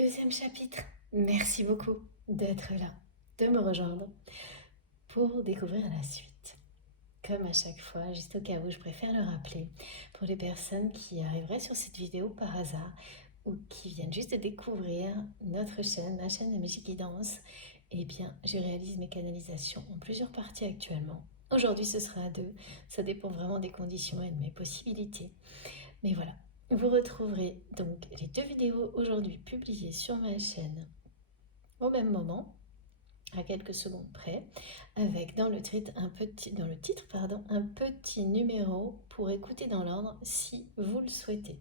Deuxième chapitre. Merci beaucoup d'être là, de me rejoindre pour découvrir la suite. Comme à chaque fois, juste au cas où, je préfère le rappeler pour les personnes qui arriveraient sur cette vidéo par hasard ou qui viennent juste de découvrir notre chaîne, ma chaîne de Magique Guidance. Eh bien, je réalise mes canalisations en plusieurs parties actuellement. Aujourd'hui, ce sera à deux. Ça dépend vraiment des conditions et de mes possibilités. Mais voilà, vous retrouverez donc les deux vidéos aujourd'hui publiées sur ma chaîne au même moment, à quelques secondes près, avec dans le titre un petit numéro pour écouter dans l'ordre si vous le souhaitez.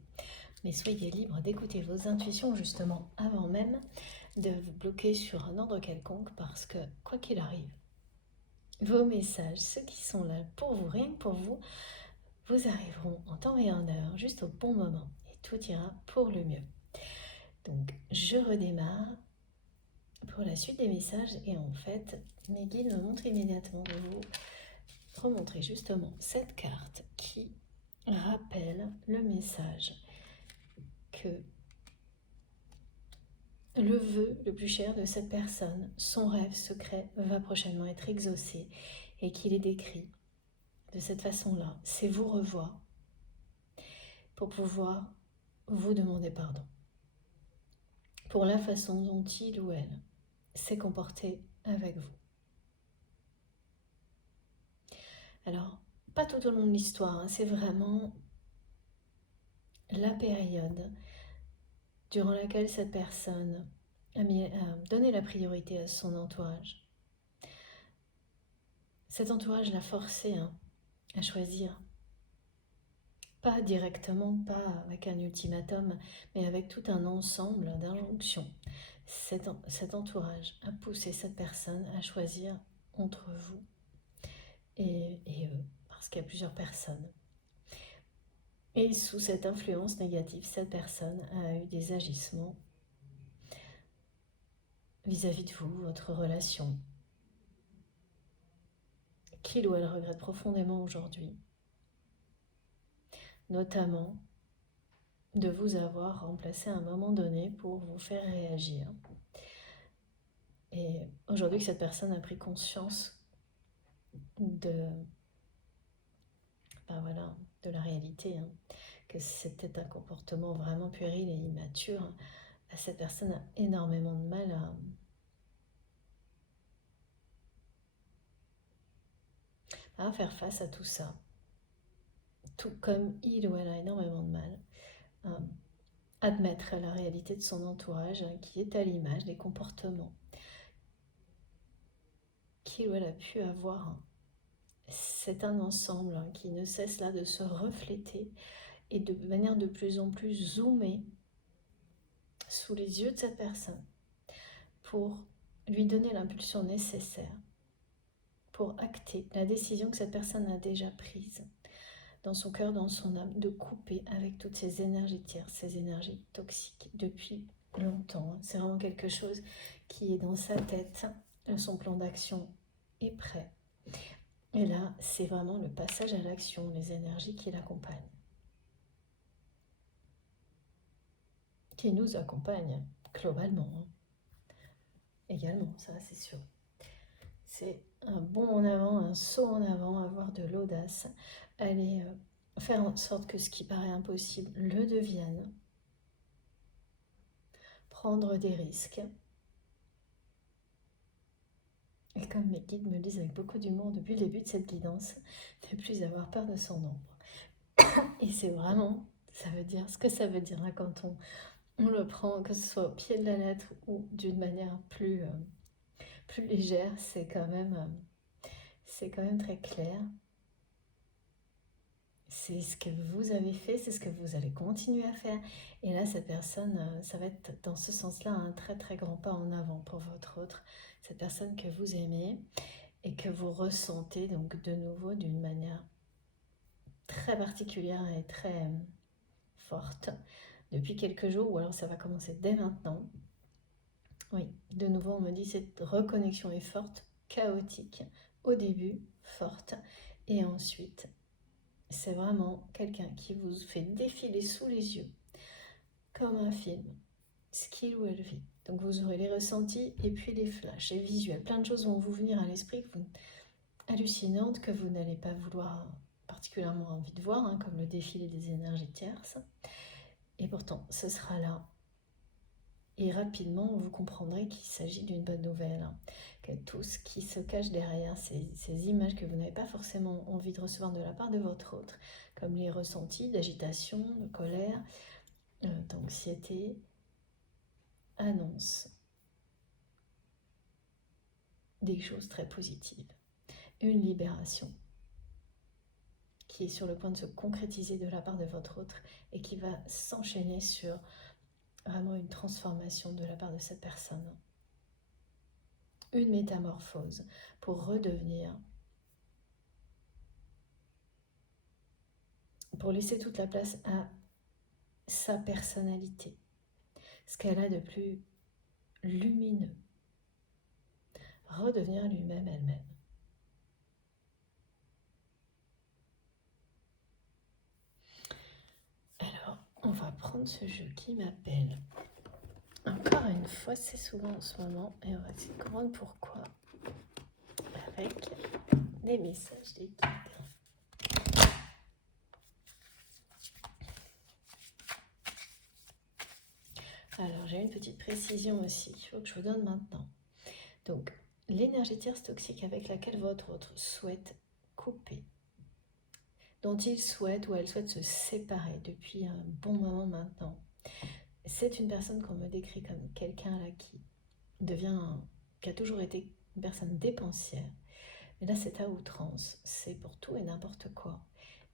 Mais soyez libre d'écouter vos intuitions justement avant même de vous bloquer sur un ordre quelconque parce que quoi qu'il arrive, vos messages, ceux qui sont là pour vous, rien que pour vous, vous arriveront en temps et en heure, juste au bon moment, et tout ira pour le mieux. Donc, je redémarre pour la suite des messages, et en fait, mes guides me montrent immédiatement de vous remontrer justement cette carte qui rappelle le message que le vœu le plus cher de cette personne, son rêve secret, va prochainement être exaucé, et qu'il est décrit de cette façon-là. C'est vous revoir pour pouvoir vous demander pardon pour la façon dont il ou elle s'est comporté avec vous. Alors, pas tout au long de l'histoire, hein, c'est vraiment la période durant laquelle cette personne a donné la priorité à son entourage. Cet entourage l'a forcé à choisir, pas directement, pas avec un ultimatum, mais avec tout un ensemble d'injonctions. Cet entourage a poussé cette personne à choisir entre vous et eux, parce qu'il y a plusieurs personnes. Et sous cette influence négative, cette personne a eu des agissements vis-à-vis de vous, votre relation, qu'il ou elle regrette profondément aujourd'hui, notamment de vous avoir remplacé à un moment donné pour vous faire réagir. Et aujourd'hui que cette personne a pris conscience de, de la réalité, que c'était un comportement vraiment puéril et immature, cette personne a énormément de mal à faire face à tout ça. Tout comme il ou elle a énormément de mal à admettre la réalité de son entourage, qui est à l'image des comportements qu'il ou elle a pu avoir. C'est un ensemble qui ne cesse là de se refléter et de manière de plus en plus zoomée sous les yeux de cette personne pour lui donner l'impulsion nécessaire pour acter la décision que cette personne a déjà prise dans son cœur, dans son âme, de couper avec toutes ces énergies tierces, ces énergies toxiques depuis longtemps. C'est vraiment quelque chose qui est dans sa tête, son plan d'action est prêt. Et là, c'est vraiment le passage à l'action, les énergies qui l'accompagnent, qui nous accompagnent globalement, également, ça c'est sûr. C'est un bond en avant, un saut en avant, avoir de l'audace, aller faire en sorte que ce qui paraît impossible le devienne, prendre des risques. Et comme mes guides me le disent avec beaucoup d'humour depuis le début de cette guidance, ne plus avoir peur de son ombre. Et c'est vraiment, ça veut dire ce que ça veut dire quand on le prend, que ce soit au pied de la lettre ou d'une manière plus légère, c'est quand même très clair. C'est ce que vous avez fait, c'est ce que vous allez continuer à faire. Et là, cette personne, ça va être dans ce sens-là un très très grand pas en avant pour votre autre. Cette personne que vous aimez et que vous ressentez donc de nouveau d'une manière très particulière et très forte depuis quelques jours, ou alors ça va commencer dès maintenant. Oui, de nouveau on me dit cette reconnexion est forte, chaotique, au début forte, et ensuite c'est vraiment quelqu'un qui vous fait défiler sous les yeux, comme un film, ce qu'il ou elle vit. Donc vous aurez les ressentis et puis les flashs, les visuels. Plein de choses vont vous venir à l'esprit hallucinantes que vous n'allez pas vouloir particulièrement envie de voir, hein, comme le défilé des énergies tierces. Et pourtant, ce sera là. Et rapidement, vous comprendrez qu'il s'agit d'une bonne nouvelle, hein, que tout ce qui se cache derrière ces images que vous n'avez pas forcément envie de recevoir de la part de votre autre, comme les ressentis d'agitation, de colère, d'anxiété, annoncent des choses très positives. Une libération qui est sur le point de se concrétiser de la part de votre autre et qui va s'enchaîner sur vraiment une transformation de la part de cette personne. Une métamorphose pour redevenir, pour laisser toute la place à sa personnalité, ce qu'elle a de plus lumineux, redevenir lui-même, elle-même. Alors, on va prendre ce jeu qui m'appelle. Encore une fois, c'est souvent en ce moment, et on va essayer de comprendre pourquoi, avec des messages des guides. Alors, j'ai une petite précision aussi, il faut que je vous donne maintenant. Donc, l'énergie tierce toxique avec laquelle votre autre souhaite couper, dont il souhaite ou elle souhaite se séparer depuis un bon moment maintenant, c'est une personne qu'on me décrit comme quelqu'un là qui a toujours été une personne dépensière. Mais là, c'est à outrance, c'est pour tout et n'importe quoi.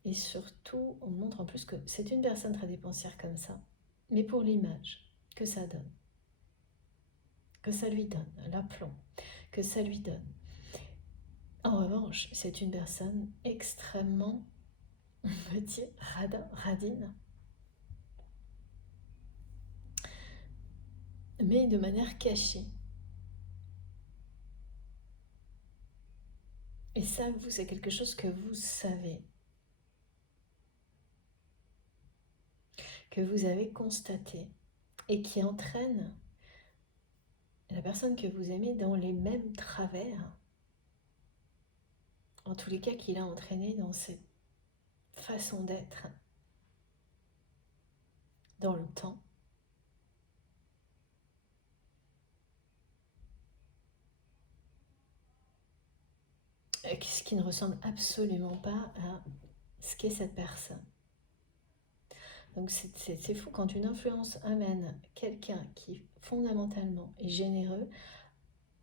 Et surtout, on montre en plus que c'est une personne très dépensière comme ça, mais pour l'image que ça donne, que ça lui donne, l'aplomb que ça lui donne. En revanche, c'est une personne extrêmement, on peut dire, radine, mais de manière cachée. Et ça, vous, c'est quelque chose que vous savez, que vous avez constaté, et qui entraîne la personne que vous aimez dans les mêmes travers, en tous les cas qu'il a entraîné dans cette façon d'être, dans le temps. Ce qui ne ressemble absolument pas à ce qu'est cette personne. Donc c'est fou quand une influence amène quelqu'un qui fondamentalement est généreux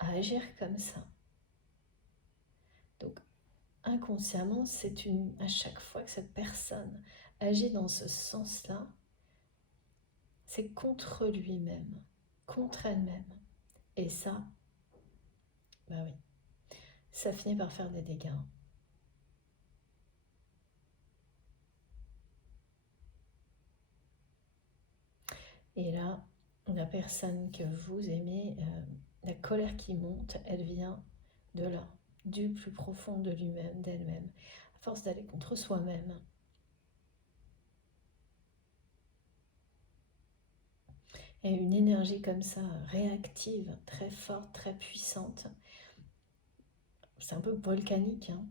à agir comme ça. Donc inconsciemment, à chaque fois que cette personne agit dans ce sens-là, c'est contre lui-même, contre elle-même. Et ça, bah oui, ça finit par faire des dégâts. Et là, la personne que vous aimez, la colère qui monte, elle vient de là, du plus profond de lui-même, d'elle-même, à force d'aller contre soi-même. Et une énergie comme ça, réactive, très forte, très puissante, c'est un peu volcanique, hein,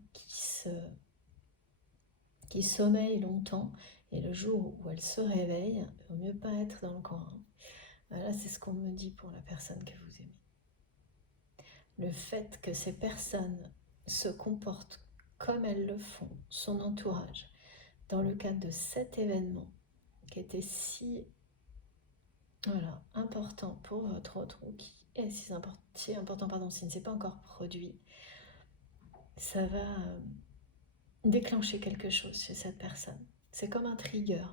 qui sommeille longtemps, et le jour où elle se réveille, il vaut mieux pas être dans le coin. Voilà, c'est ce qu'on me dit pour la personne que vous aimez. Le fait que ces personnes se comportent comme elles le font, son entourage, dans le cadre de cet événement qui était si important pour votre autre, ou qui est si important, s'il ne s'est pas encore produit, ça va déclencher quelque chose chez cette personne. C'est comme un trigger.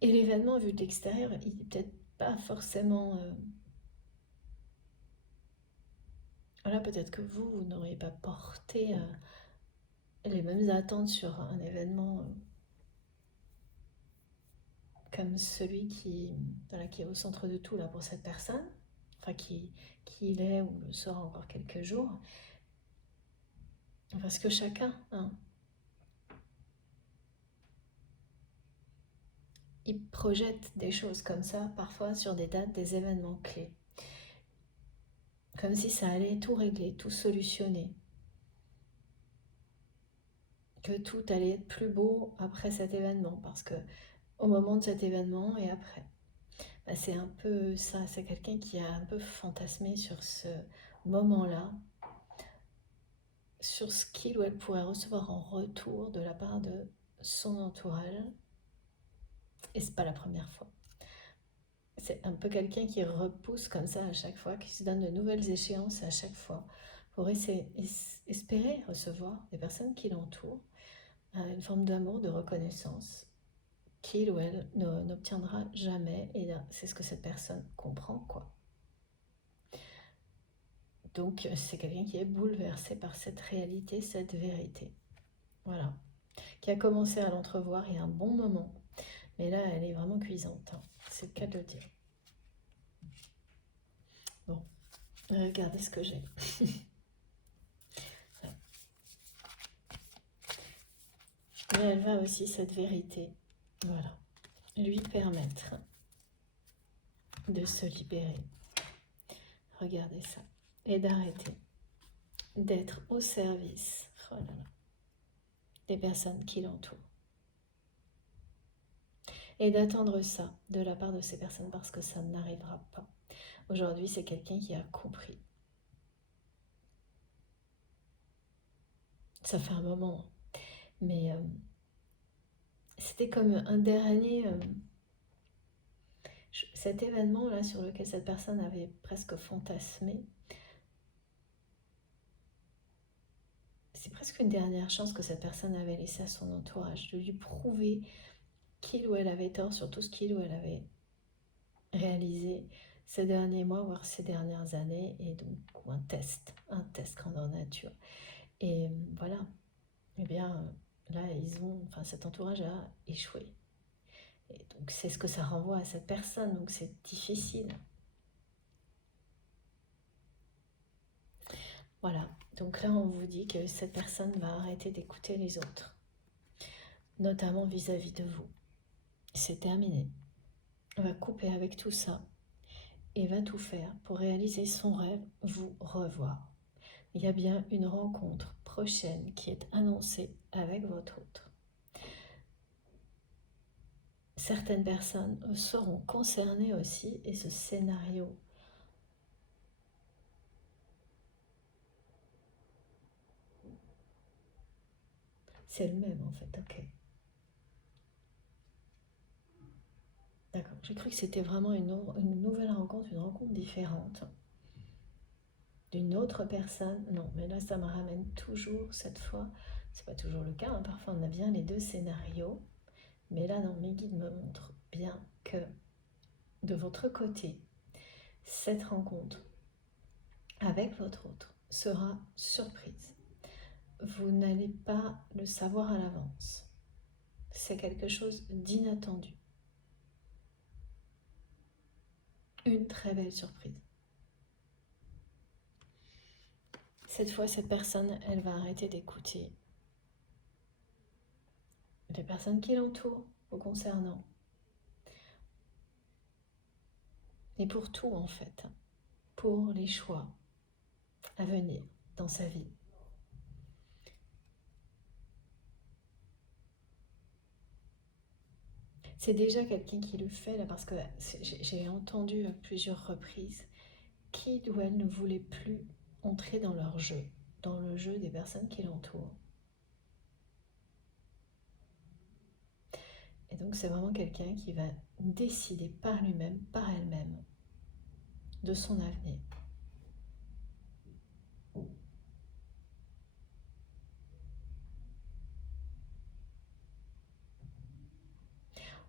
Et l'événement vu de l'extérieur, il n'est peut-être pas forcément... Voilà, peut-être que vous n'auriez pas porté les mêmes attentes sur un événement comme celui qui est au centre de tout là pour cette personne, enfin qui il est ou le sera encore quelques jours. Parce que chacun, hein, il projette des choses comme ça, parfois sur des dates, des événements clés. Comme si ça allait tout régler, tout solutionner. Que tout allait être plus beau après cet événement, parce que au moment de cet événement et après, bah, c'est un peu ça, c'est quelqu'un qui a un peu fantasmé sur ce moment-là, sur ce qu'il ou elle pourrait recevoir en retour de la part de son entourage. Et c'est pas la première fois. C'est un peu quelqu'un qui repousse comme ça à chaque fois, qui se donne de nouvelles échéances à chaque fois pour espérer recevoir des personnes qui l'entourent une forme d'amour, de reconnaissance qu'il ou elle n'obtiendra jamais. Et là, c'est ce que cette personne comprend, quoi. Donc, c'est quelqu'un qui est bouleversé par cette réalité, cette vérité. Voilà. Qui a commencé à l'entrevoir il y a un bon moment. Mais là, elle est vraiment cuisante, hein. C'est le cas de le dire. Bon, regardez ce que j'ai. Mais elle va aussi, cette vérité, voilà, lui permettre de se libérer. Regardez ça. Et d'arrêter d'être au service, oh là là, des personnes qui l'entourent. Et d'attendre ça de la part de ces personnes parce que ça n'arrivera pas. Aujourd'hui, c'est quelqu'un qui a compris. Ça fait un moment, mais c'était comme un dernier... cet événement-là sur lequel cette personne avait presque fantasmé, c'est presque une dernière chance que cette personne avait laissée à son entourage, de lui prouver qu'il ou elle avait tort sur tout ce qu'il ou elle avait réalisé ces derniers mois, voire ces dernières années, et donc un test grandeur nature. Et voilà, eh bien là, cet entourage a échoué. Et donc c'est ce que ça renvoie à cette personne, donc c'est difficile. Voilà, donc là on vous dit que cette personne va arrêter d'écouter les autres, notamment vis-à-vis de vous. C'est terminé. Elle va couper avec tout ça et va tout faire pour réaliser son rêve, vous revoir. Il y a bien une rencontre prochaine qui est annoncée avec votre autre. Certaines personnes seront concernées aussi et ce scénario c'est le même en fait, ok. D'accord, j'ai cru que c'était vraiment une nouvelle rencontre, une rencontre différente d'une autre personne. Non, mais là ça me ramène toujours cette fois, c'est pas toujours le cas, hein. Parfois on a bien les deux scénarios, mais là non, mes guides me montrent bien que de votre côté, cette rencontre avec votre autre sera surprise. Vous n'allez pas le savoir à l'avance. C'est quelque chose d'inattendu. Une très belle surprise. Cette fois, cette personne, elle va arrêter d'écouter les personnes qui l'entourent vous concernant. Et pour tout en fait, pour les choix à venir dans sa vie. C'est déjà quelqu'un qui le fait là parce que j'ai entendu à plusieurs reprises qu'il ou elle ne voulait plus entrer dans leur jeu, dans le jeu des personnes qui l'entourent. Et donc c'est vraiment quelqu'un qui va décider par lui-même, par elle-même, de son avenir.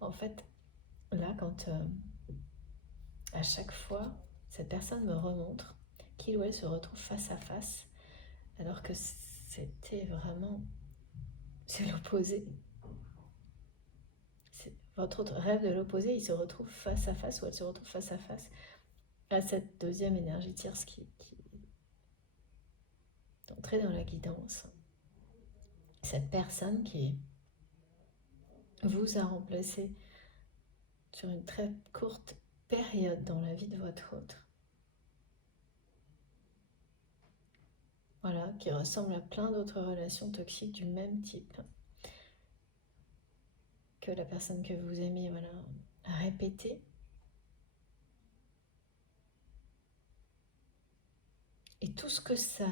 En fait, là, quand à chaque fois, cette personne me remontre qu'il ou elle se retrouve face à face, alors que c'était vraiment, c'est l'opposé. Votre autre rêve de l'opposé, il se retrouve face à face, ou elle se retrouve face à face à cette deuxième énergie tierce qui est entrée dans la guidance. Cette personne qui vous a remplacé sur une très courte période dans la vie de votre autre. Voilà, qui ressemble à plein d'autres relations toxiques du même type que la personne que vous aimez, voilà, a répété. Et tout ce que ça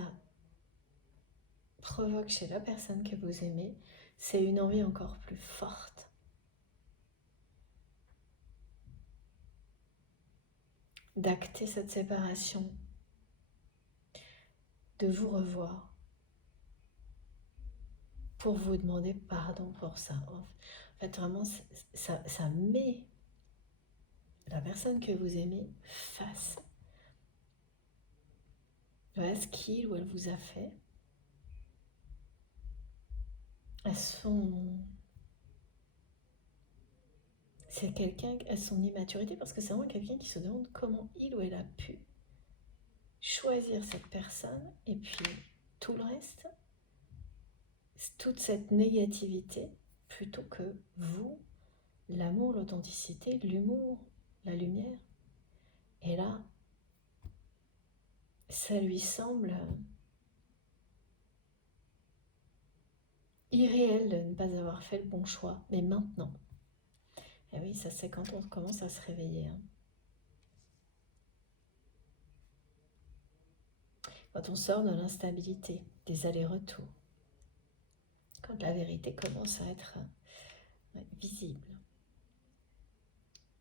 provoque chez la personne que vous aimez, c'est une envie encore plus forte d'acter cette séparation, de vous revoir, pour vous demander pardon pour ça. En fait, vraiment, ça met la personne que vous aimez face à ce qu'il ou elle vous a fait, à son... C'est quelqu'un à son immaturité, parce que c'est vraiment quelqu'un qui se demande comment il ou elle a pu choisir cette personne, et puis tout le reste, toute cette négativité, plutôt que vous, l'amour, l'authenticité, l'humour, la lumière. Et là, ça lui semble irréel de ne pas avoir fait le bon choix. Mais maintenant, et oui, ça c'est quand on commence à se réveiller. Quand on sort de l'instabilité, des allers-retours. Quand la vérité commence à être visible.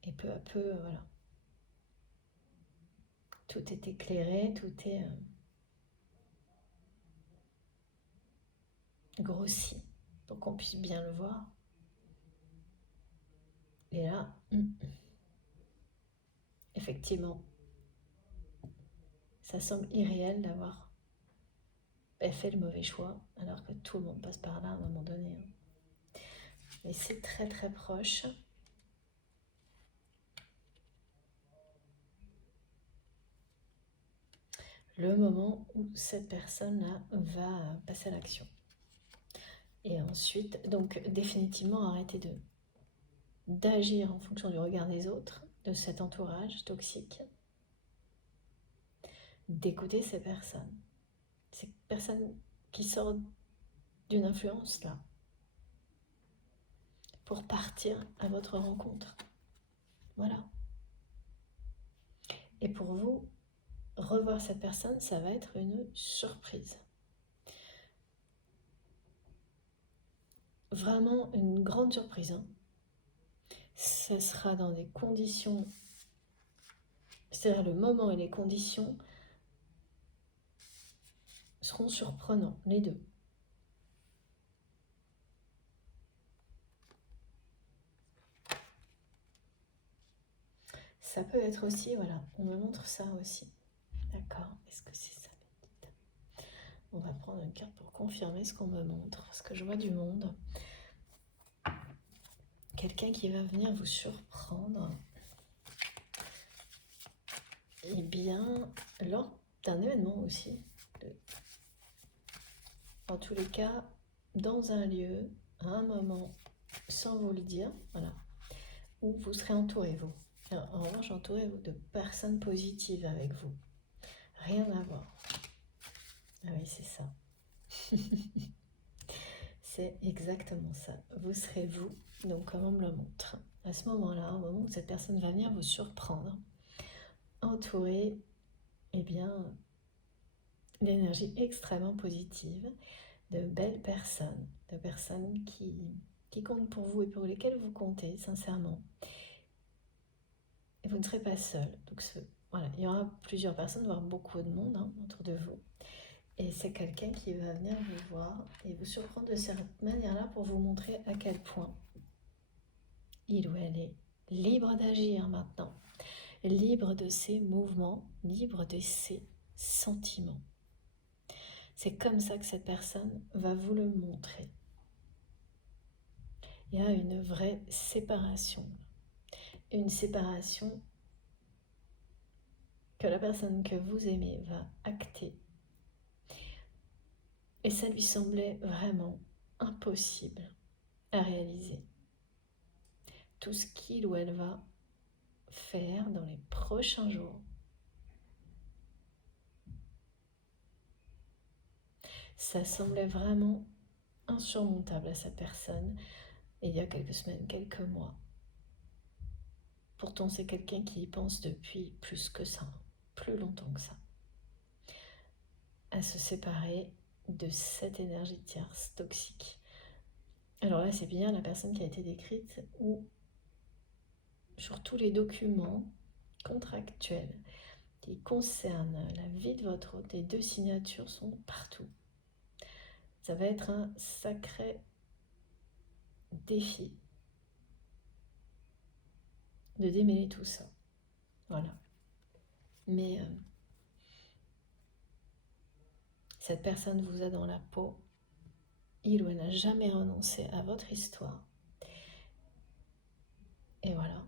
Et peu à peu, voilà. Tout est éclairé, tout est grossi, pour qu'on puisse bien le voir. Et là, effectivement, ça semble irréel d'avoir fait le mauvais choix, alors que tout le monde passe par là à un moment donné. Mais c'est très très proche. Le moment où cette personne-là va passer à l'action. Et ensuite, donc définitivement arrêter d'agir en fonction du regard des autres, de cet entourage toxique, d'écouter ces personnes qui sortent d'une influence là, pour partir à votre rencontre. Voilà. Et pour vous, revoir cette personne, ça va être une surprise. Vraiment une grande surprise. Ça sera dans des conditions, c'est-à-dire le moment et les conditions seront surprenants, les deux. Ça peut être aussi, voilà, on me montre ça aussi. D'accord, est-ce que c'est ça? On va prendre une carte pour confirmer ce qu'on me montre, parce que je vois du monde. Quelqu'un qui va venir vous surprendre. Eh bien, lors d'un événement aussi. En tous les cas, dans un lieu, à un moment, sans vous le dire, voilà, où vous serez entouré, vous. Alors, en revanche, entouré de personnes positives avec vous. Rien à voir. Ah oui, c'est ça. C'est exactement ça. Vous serez vous, donc comme on me le montre. À ce moment-là, au moment où cette personne va venir vous surprendre, entouré, eh bien, d'énergie extrêmement positive, de belles personnes, de personnes qui comptent pour vous et pour lesquelles vous comptez, sincèrement. Et vous ne serez pas seul. Donc, voilà, il y aura plusieurs personnes, voire beaucoup de monde autour de vous. Et c'est quelqu'un qui va venir vous voir et vous surprendre de cette manière-là pour vous montrer à quel point il ou elle est libre d'agir maintenant, libre de ses mouvements, libre de ses sentiments. C'est comme ça que cette personne va vous le montrer. Il y a une vraie séparation. Une séparation que la personne que vous aimez va acter. Et ça lui semblait vraiment impossible à réaliser. Tout ce qu'il ou elle va faire dans les prochains jours. Ça semblait vraiment insurmontable à cette personne il y a quelques semaines, quelques mois. Pourtant, c'est quelqu'un qui y pense depuis plus que ça, plus longtemps que ça, à se séparer de cette énergie tierce toxique. Alors là, c'est bien la personne qui a été décrite où, sur tous les documents contractuels qui concernent la vie de votre hôte, les 2 signatures sont partout. Ça va être un sacré défi de démêler tout ça. Voilà. Mais cette personne vous a dans la peau. Il ou elle n'a jamais renoncé à votre histoire. Et voilà.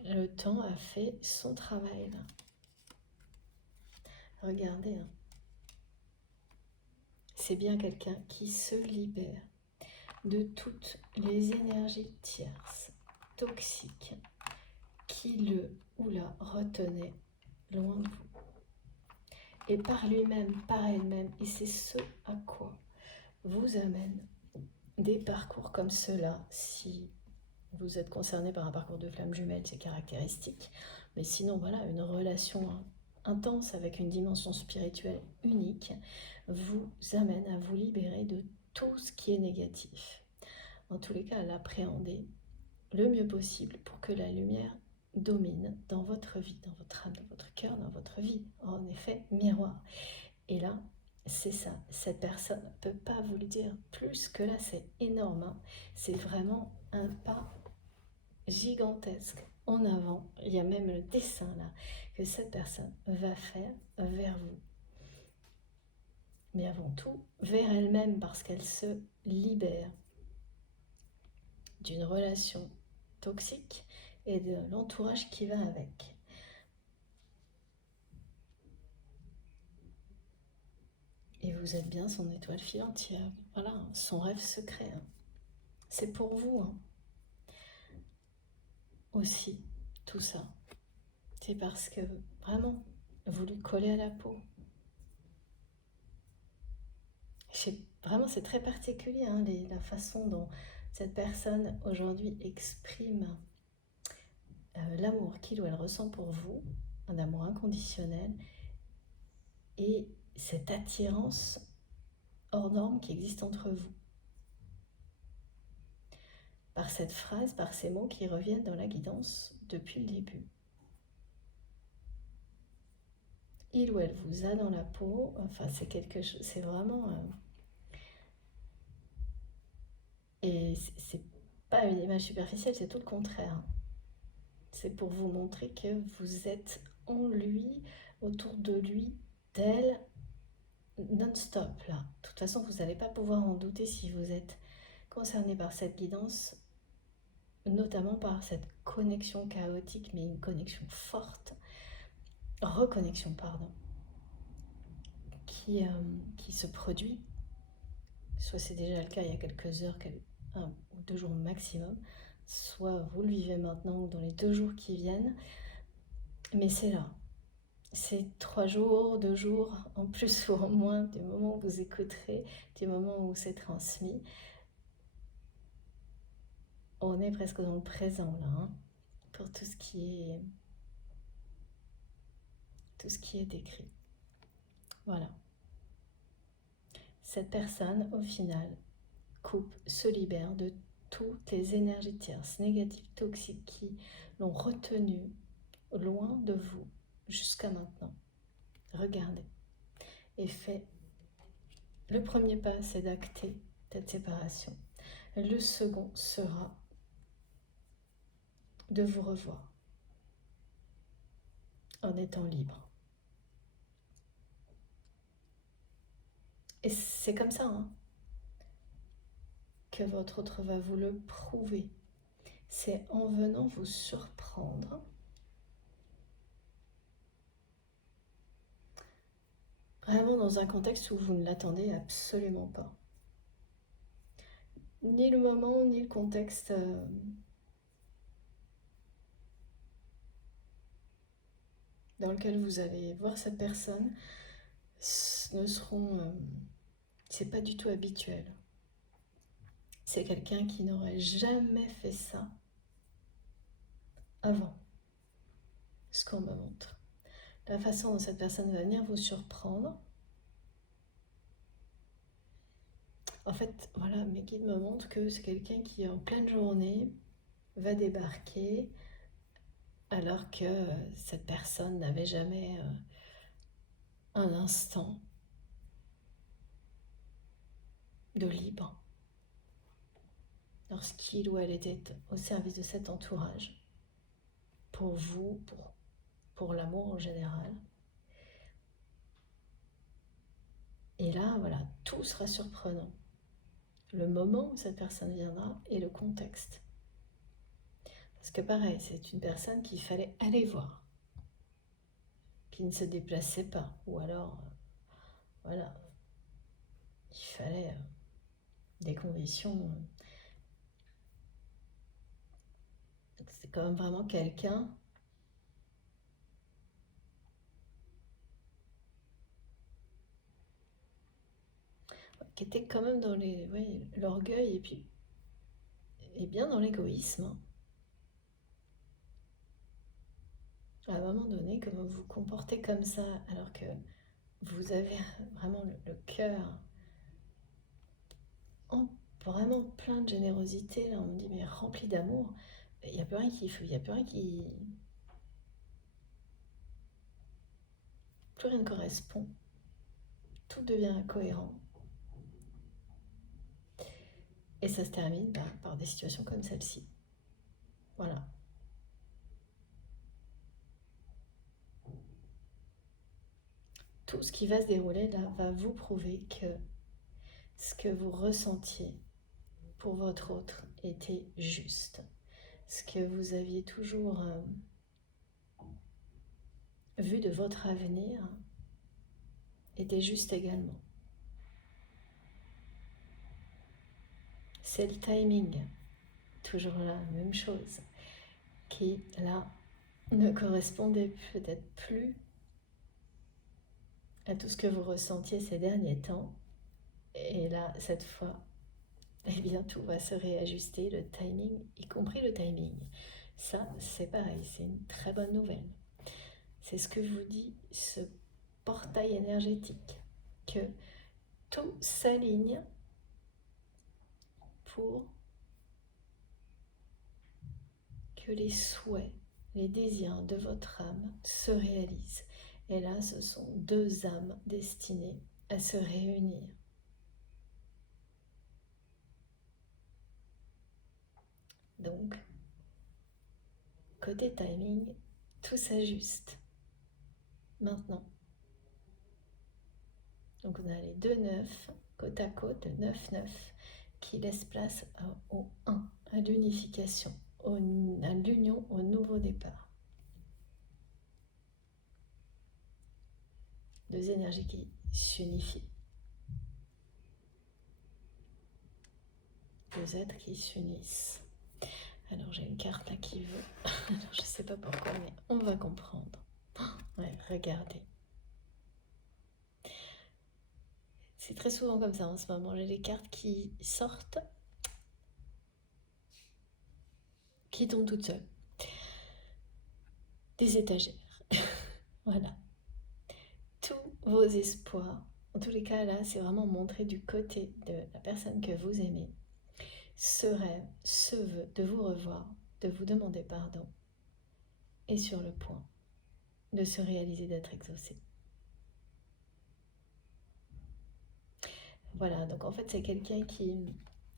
Le temps a fait son travail là. Regardez. Hein. C'est bien quelqu'un qui se libère de toutes les énergies tierces, toxiques, qui le ou la retenaient loin de vous. Et par lui-même, par elle-même, et c'est ce à quoi vous amène des parcours comme cela, si vous êtes concerné par un parcours de flamme jumelle, c'est caractéristique, mais sinon voilà, une relation intense avec une dimension spirituelle unique vous amène à vous libérer de tout ce qui est négatif. En tous les cas, à l'appréhender le mieux possible pour que la lumière domine dans votre vie, dans votre âme, dans votre cœur, dans votre vie. En effet, miroir. Et là, c'est ça. Cette personne ne peut pas vous le dire plus que là, c'est énorme. Hein. C'est vraiment un pas gigantesque en avant. Il y a même le dessin là que cette personne va faire vers vous. Mais avant tout, vers elle-même parce qu'elle se libère d'une relation toxique et de l'entourage qui va avec. Et vous êtes bien son étoile filante, voilà, son rêve secret. Hein. C'est pour vous hein. Aussi, tout ça. C'est parce que vraiment, vous lui collez à la peau. Vraiment, c'est très particulier hein, la façon dont cette personne aujourd'hui exprime l'amour qu'il ou elle ressent pour vous, un amour inconditionnel, et cette attirance hors norme qui existe entre vous. Par cette phrase, par ces mots qui reviennent dans la guidance depuis le début. Il ou elle vous a dans la peau, enfin c'est quelque chose, c'est vraiment... et c'est pas une image superficielle, c'est tout le contraire. C'est pour vous montrer que vous êtes en lui, autour de lui, d'elle, non-stop là. De toute façon, vous n'allez pas pouvoir en douter si vous êtes concerné par cette guidance, notamment par cette connexion chaotique, mais une connexion forte, reconnexion, pardon, qui se produit. Soit c'est déjà le cas il y a quelques heures, 1 ou 2 jours maximum, soit vous le vivez maintenant ou dans les 2 jours qui viennent, mais c'est là. C'est 3 jours, 2 jours, en plus ou en moins du moment où vous écouterez, du moment où c'est transmis. On est presque dans le présent là, hein, pour tout ce qui est décrit. Voilà. Cette personne, au final, coupe, se libère de toutes les énergies tierces, négatives, toxiques qui l'ont retenu loin de vous jusqu'à maintenant. Regardez. Et fait. Le premier pas, c'est d'acter cette séparation. Le second sera de vous revoir en étant libre. Et c'est comme ça hein, que votre autre va vous le prouver. C'est en venant vous surprendre vraiment dans un contexte où vous ne l'attendez absolument pas. Ni le moment, ni le contexte dans lequel vous allez voir cette personne ne seront... c'est pas du tout habituel. C'est quelqu'un qui n'aurait jamais fait ça avant, ce qu'on me montre. La façon dont cette personne va venir vous surprendre. En fait, voilà, mes guides me montrent que c'est quelqu'un qui, en pleine journée, va débarquer alors que cette personne n'avait jamais un instant de libre lorsqu'il ou elle était au service de cet entourage, pour vous, pour l'amour en général. Et là, voilà, tout sera surprenant. Le moment où cette personne viendra et le contexte. Parce que pareil, c'est une personne qu'il fallait aller voir, qui ne se déplaçait pas, ou alors, voilà, il fallait des conditions. Donc c'est quand même vraiment quelqu'un qui était quand même dans l'orgueil et bien dans l'égoïsme. À un moment donné, comme vous vous comportez comme ça, alors que vous avez vraiment le cœur vraiment plein de générosité, là on me dit mais rempli d'amour, il n'y a plus rien plus rien ne correspond, tout devient incohérent. Et ça se termine par des situations comme celle-ci. Voilà. Tout ce qui va se dérouler là va vous prouver que ce que vous ressentiez pour votre autre était juste. Ce que vous aviez toujours vu de votre avenir était juste également. C'est le timing, toujours la même chose, qui là ne correspondait peut-être plus à tout ce que vous ressentiez ces derniers temps. Et là, cette fois, eh bien, tout va se réajuster, le timing, y compris le timing. Ça, c'est pareil, c'est une très bonne nouvelle. C'est ce que vous dit ce portail énergétique, que tout s'aligne pour que les souhaits, les désirs de votre âme se réalisent. Et là, ce sont deux âmes destinées à se réunir. Donc, côté timing, tout s'ajuste. Maintenant. Donc on a les deux 9 côte à côte, 9-9, qui laissent place au 1, à l'unification, à l'union, au nouveau départ. Deux énergies qui s'unifient. Deux êtres qui s'unissent. Alors j'ai une carte là qui veut. Alors je sais pas pourquoi, mais on va comprendre. Ouais, regardez. C'est très souvent comme ça en ce moment. J'ai les cartes qui sortent, qui tombent toutes seules. Des étagères. Voilà. Tous vos espoirs, en tous les cas là, c'est vraiment montrer du côté de la personne que vous aimez. Ce rêve, ce vœu de vous revoir, de vous demander pardon, est sur le point de se réaliser, d'être exaucé. Voilà, donc en fait c'est quelqu'un qui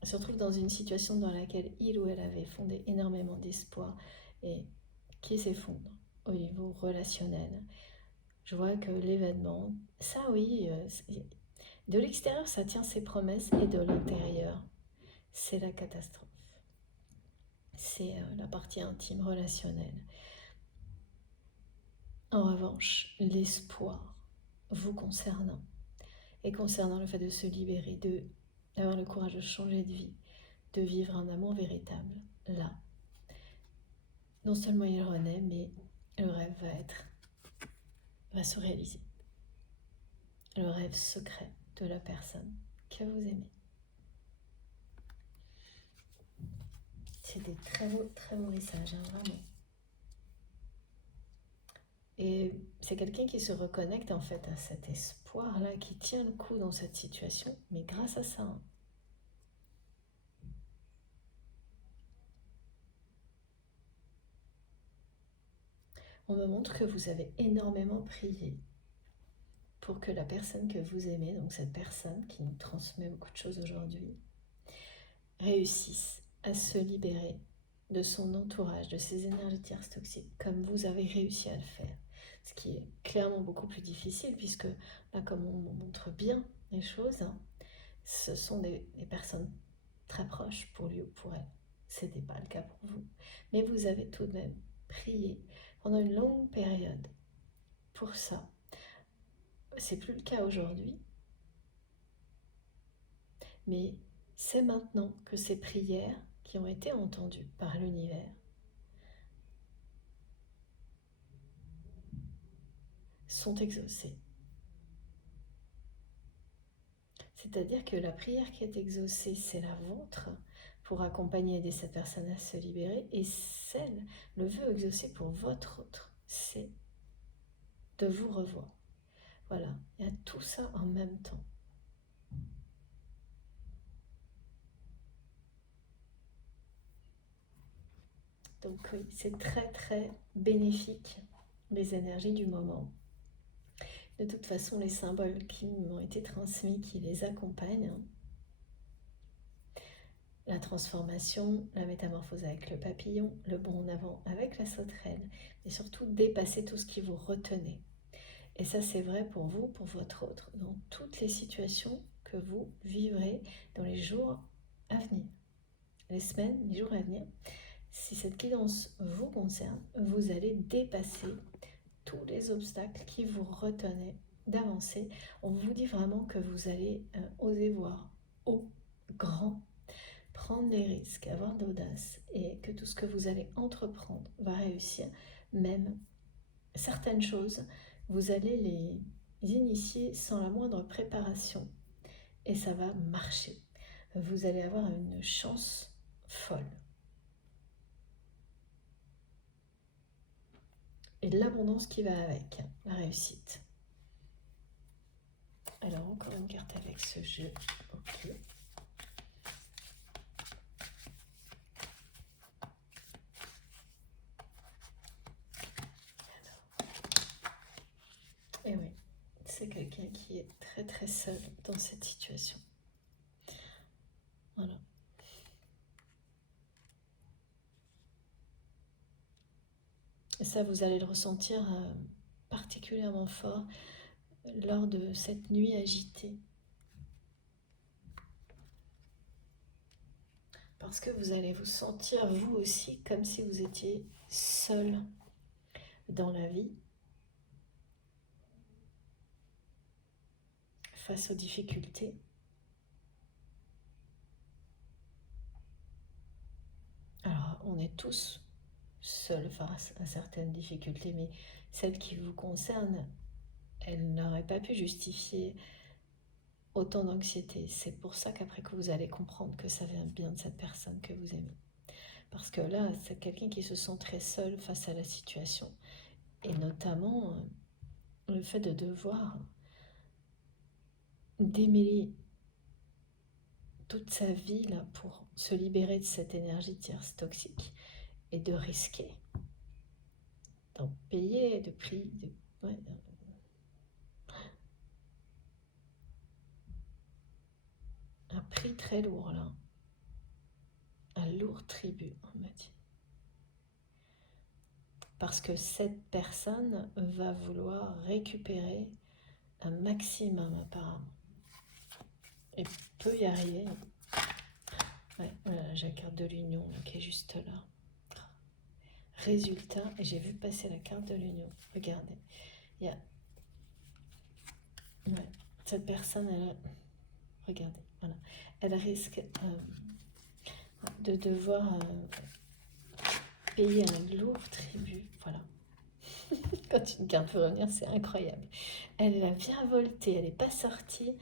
se retrouve dans une situation dans laquelle il ou elle avait fondé énormément d'espoir et qui s'effondre au niveau relationnel. Je vois que l'événement, ça oui, de l'extérieur ça tient ses promesses et de l'intérieur c'est la catastrophe. C'est la partie intime relationnelle. En revanche, l'espoir vous concernant et concernant le fait de se libérer, d'avoir le courage de changer de vie, de vivre un amour véritable, là, non seulement il renaît, mais le rêve va être va se réaliser. Le rêve secret de la personne que vous aimez. C'est des très beaux messages, hein, vraiment. Et c'est quelqu'un qui se reconnecte en fait à cet espoir-là, qui tient le coup dans cette situation, mais grâce à ça. Hein. On me montre que vous avez énormément prié pour que la personne que vous aimez, donc cette personne qui nous transmet beaucoup de choses aujourd'hui, réussisse à se libérer de son entourage, de ses énergies tierces toxiques, comme vous avez réussi à le faire. Ce qui est clairement beaucoup plus difficile, puisque là, comme on montre bien les choses, hein, ce sont des personnes très proches pour lui ou pour elle. Ce n'était pas le cas pour vous. Mais vous avez tout de même prié pendant une longue période pour ça. C'est plus le cas aujourd'hui, mais c'est maintenant que ces prières qui ont été entendues par l'univers sont exaucées. C'est-à-dire que la prière qui est exaucée, c'est la vôtre pour accompagner et aider cette personne à se libérer, et celle, le vœu exaucé pour votre autre, c'est de vous revoir. Voilà, il y a tout ça en même temps. Donc oui, c'est très bénéfique, les énergies du moment. De toute façon, les symboles qui m'ont été transmis, qui les accompagnent, la transformation, la métamorphose avec le papillon, le bond en avant avec la sauterelle, et surtout dépasser tout ce qui vous retenait. Et ça, c'est vrai pour vous, pour votre autre, dans toutes les situations que vous vivrez dans les jours à venir, les semaines, les jours à venir. Si cette guidance vous concerne, vous allez dépasser tous les obstacles qui vous retenaient d'avancer. On vous dit vraiment que vous allez oser voir haut, grand, prendre des risques, avoir d'audace, et que tout ce que vous allez entreprendre va réussir. Même certaines choses, vous allez les initier sans la moindre préparation et ça va marcher. Vous allez avoir une chance folle. Et de l'abondance qui va avec, la réussite. Alors encore une carte avec ce jeu. Ok. Et oui, c'est quelqu'un qui est très seul dans cette situation. Voilà. Et ça, vous allez le ressentir particulièrement fort lors de cette nuit agitée. Parce que vous allez vous sentir, vous aussi, comme si vous étiez seul dans la vie, face aux difficultés. Alors, on est tous seuls face à certaines difficultés, mais celles qui vous concernent, elles n'auraient pas pu justifier autant d'anxiété. C'est pour ça qu'après que vous allez comprendre que ça vient bien de cette personne que vous aimez. Parce que là, c'est quelqu'un qui se sent très seul face à la situation. Et notamment, le fait de devoir démêler toute sa vie là pour se libérer de cette énergie tierce toxique et de risquer, d'en payer de prix, un prix très lourd là, un lourd tribut on m'a dit. Parce que cette personne va vouloir récupérer un maximum apparemment. Et peut y arriver. Ouais, voilà, j'ai la carte de l'union qui est juste là. Résultat, et j'ai vu passer la carte de l'union. Regardez, il y a... Ouais, cette personne, elle... Regardez, voilà. Elle risque de devoir payer un lourd tribut. Voilà. Quand une carte peut revenir, c'est incroyable. Elle a bien volté, elle n'est pas sortie.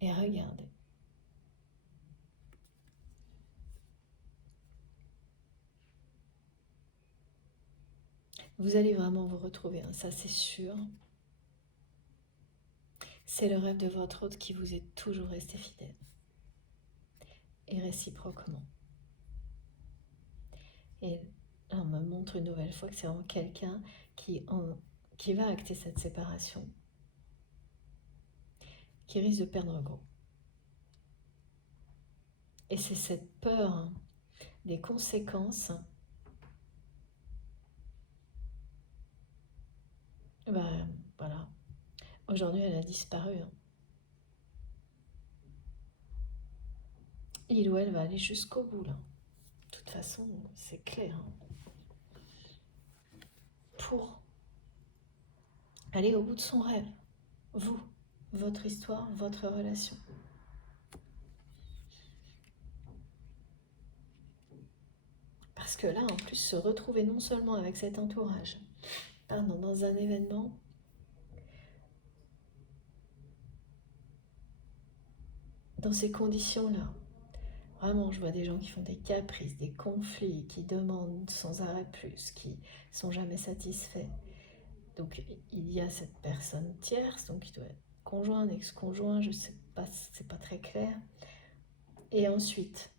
Et regardez. Vous allez vraiment vous retrouver, hein, ça c'est sûr. C'est le rêve de votre hôte qui vous est toujours resté fidèle. Et réciproquement. Et on me montre une nouvelle fois que c'est vraiment quelqu'un qui va acter cette séparation, qui risque de perdre gros. Et c'est cette peur, hein, des conséquences, voilà. Aujourd'hui, elle a disparu, hein. Il ou elle va aller jusqu'au bout, là. De toute façon, c'est clair, hein. Pour aller au bout de son rêve. Vous, votre histoire, votre relation. Parce que là, en plus, se retrouver non seulement avec cet entourage, dans un événement, dans ces conditions-là, vraiment, je vois des gens qui font des caprices, des conflits, qui demandent sans arrêt plus, qui sont jamais satisfaits. Donc, il y a cette personne tierce, donc il doit être conjoint, ex-conjoint, je sais pas, c'est pas très clair. Et ensuite,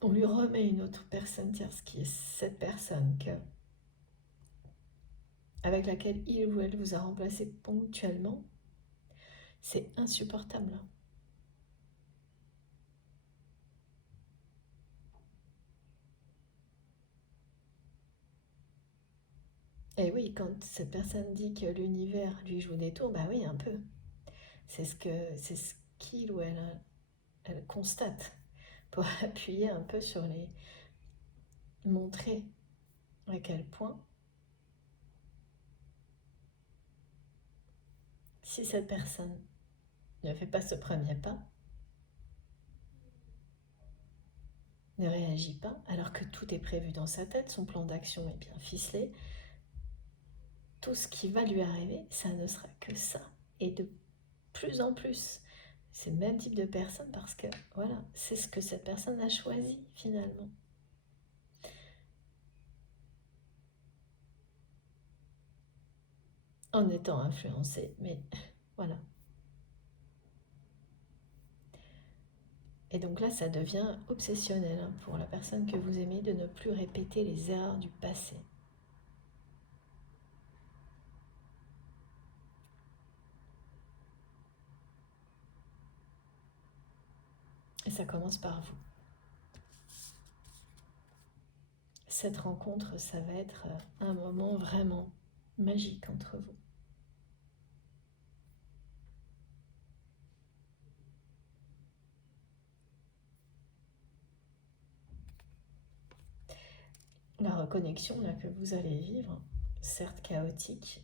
on lui remet une autre personne tierce qui est cette personne avec laquelle il ou elle vous a remplacé ponctuellement. C'est insupportable. Et oui, quand cette personne dit que l'univers lui joue des tours, bah oui, un peu. C'est ce qu'il ou elle constate pour appuyer un peu sur les... montrer à quel point si cette personne ne fait pas ce premier pas, ne réagit pas, alors que tout est prévu dans sa tête, son plan d'action est bien ficelé, tout ce qui va lui arriver, ça ne sera que ça. Et de plus en plus, c'est le même type de personne parce que, voilà, c'est ce que cette personne a choisi finalement. En étant influencé, mais voilà. Et donc là, ça devient obsessionnel, hein, pour la personne que vous aimez de ne plus répéter les erreurs du passé. Et ça commence par vous. Cette rencontre, ça va être un moment vraiment magique entre vous. La reconnexion là, que vous allez vivre, certes chaotique,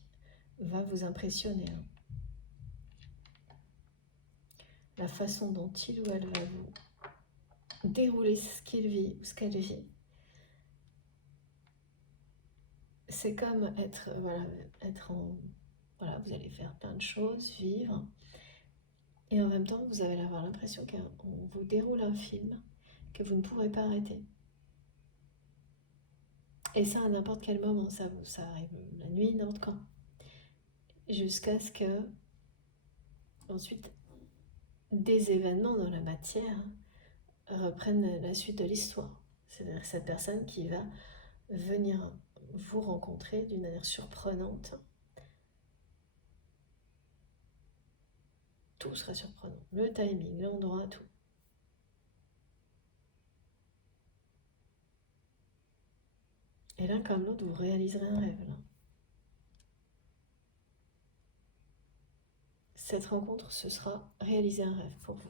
va vous impressionner, hein. La façon dont il ou elle va vous dérouler ce qu'il vit ou ce qu'elle vit, c'est comme être, vous allez faire plein de choses, vivre, et en même temps, vous allez avoir l'impression qu'on vous déroule un film que vous ne pourrez pas arrêter. Et ça, à n'importe quel moment, ça arrive la nuit, n'importe quand. Jusqu'à ce que, ensuite, des événements dans la matière reprennent la suite de l'histoire. C'est-à-dire cette personne qui va venir vous rencontrer d'une manière surprenante. Tout sera surprenant. Le timing, l'endroit, tout. Et l'un comme l'autre, vous réaliserez un rêve, là. Cette rencontre, ce sera réaliser un rêve pour vous.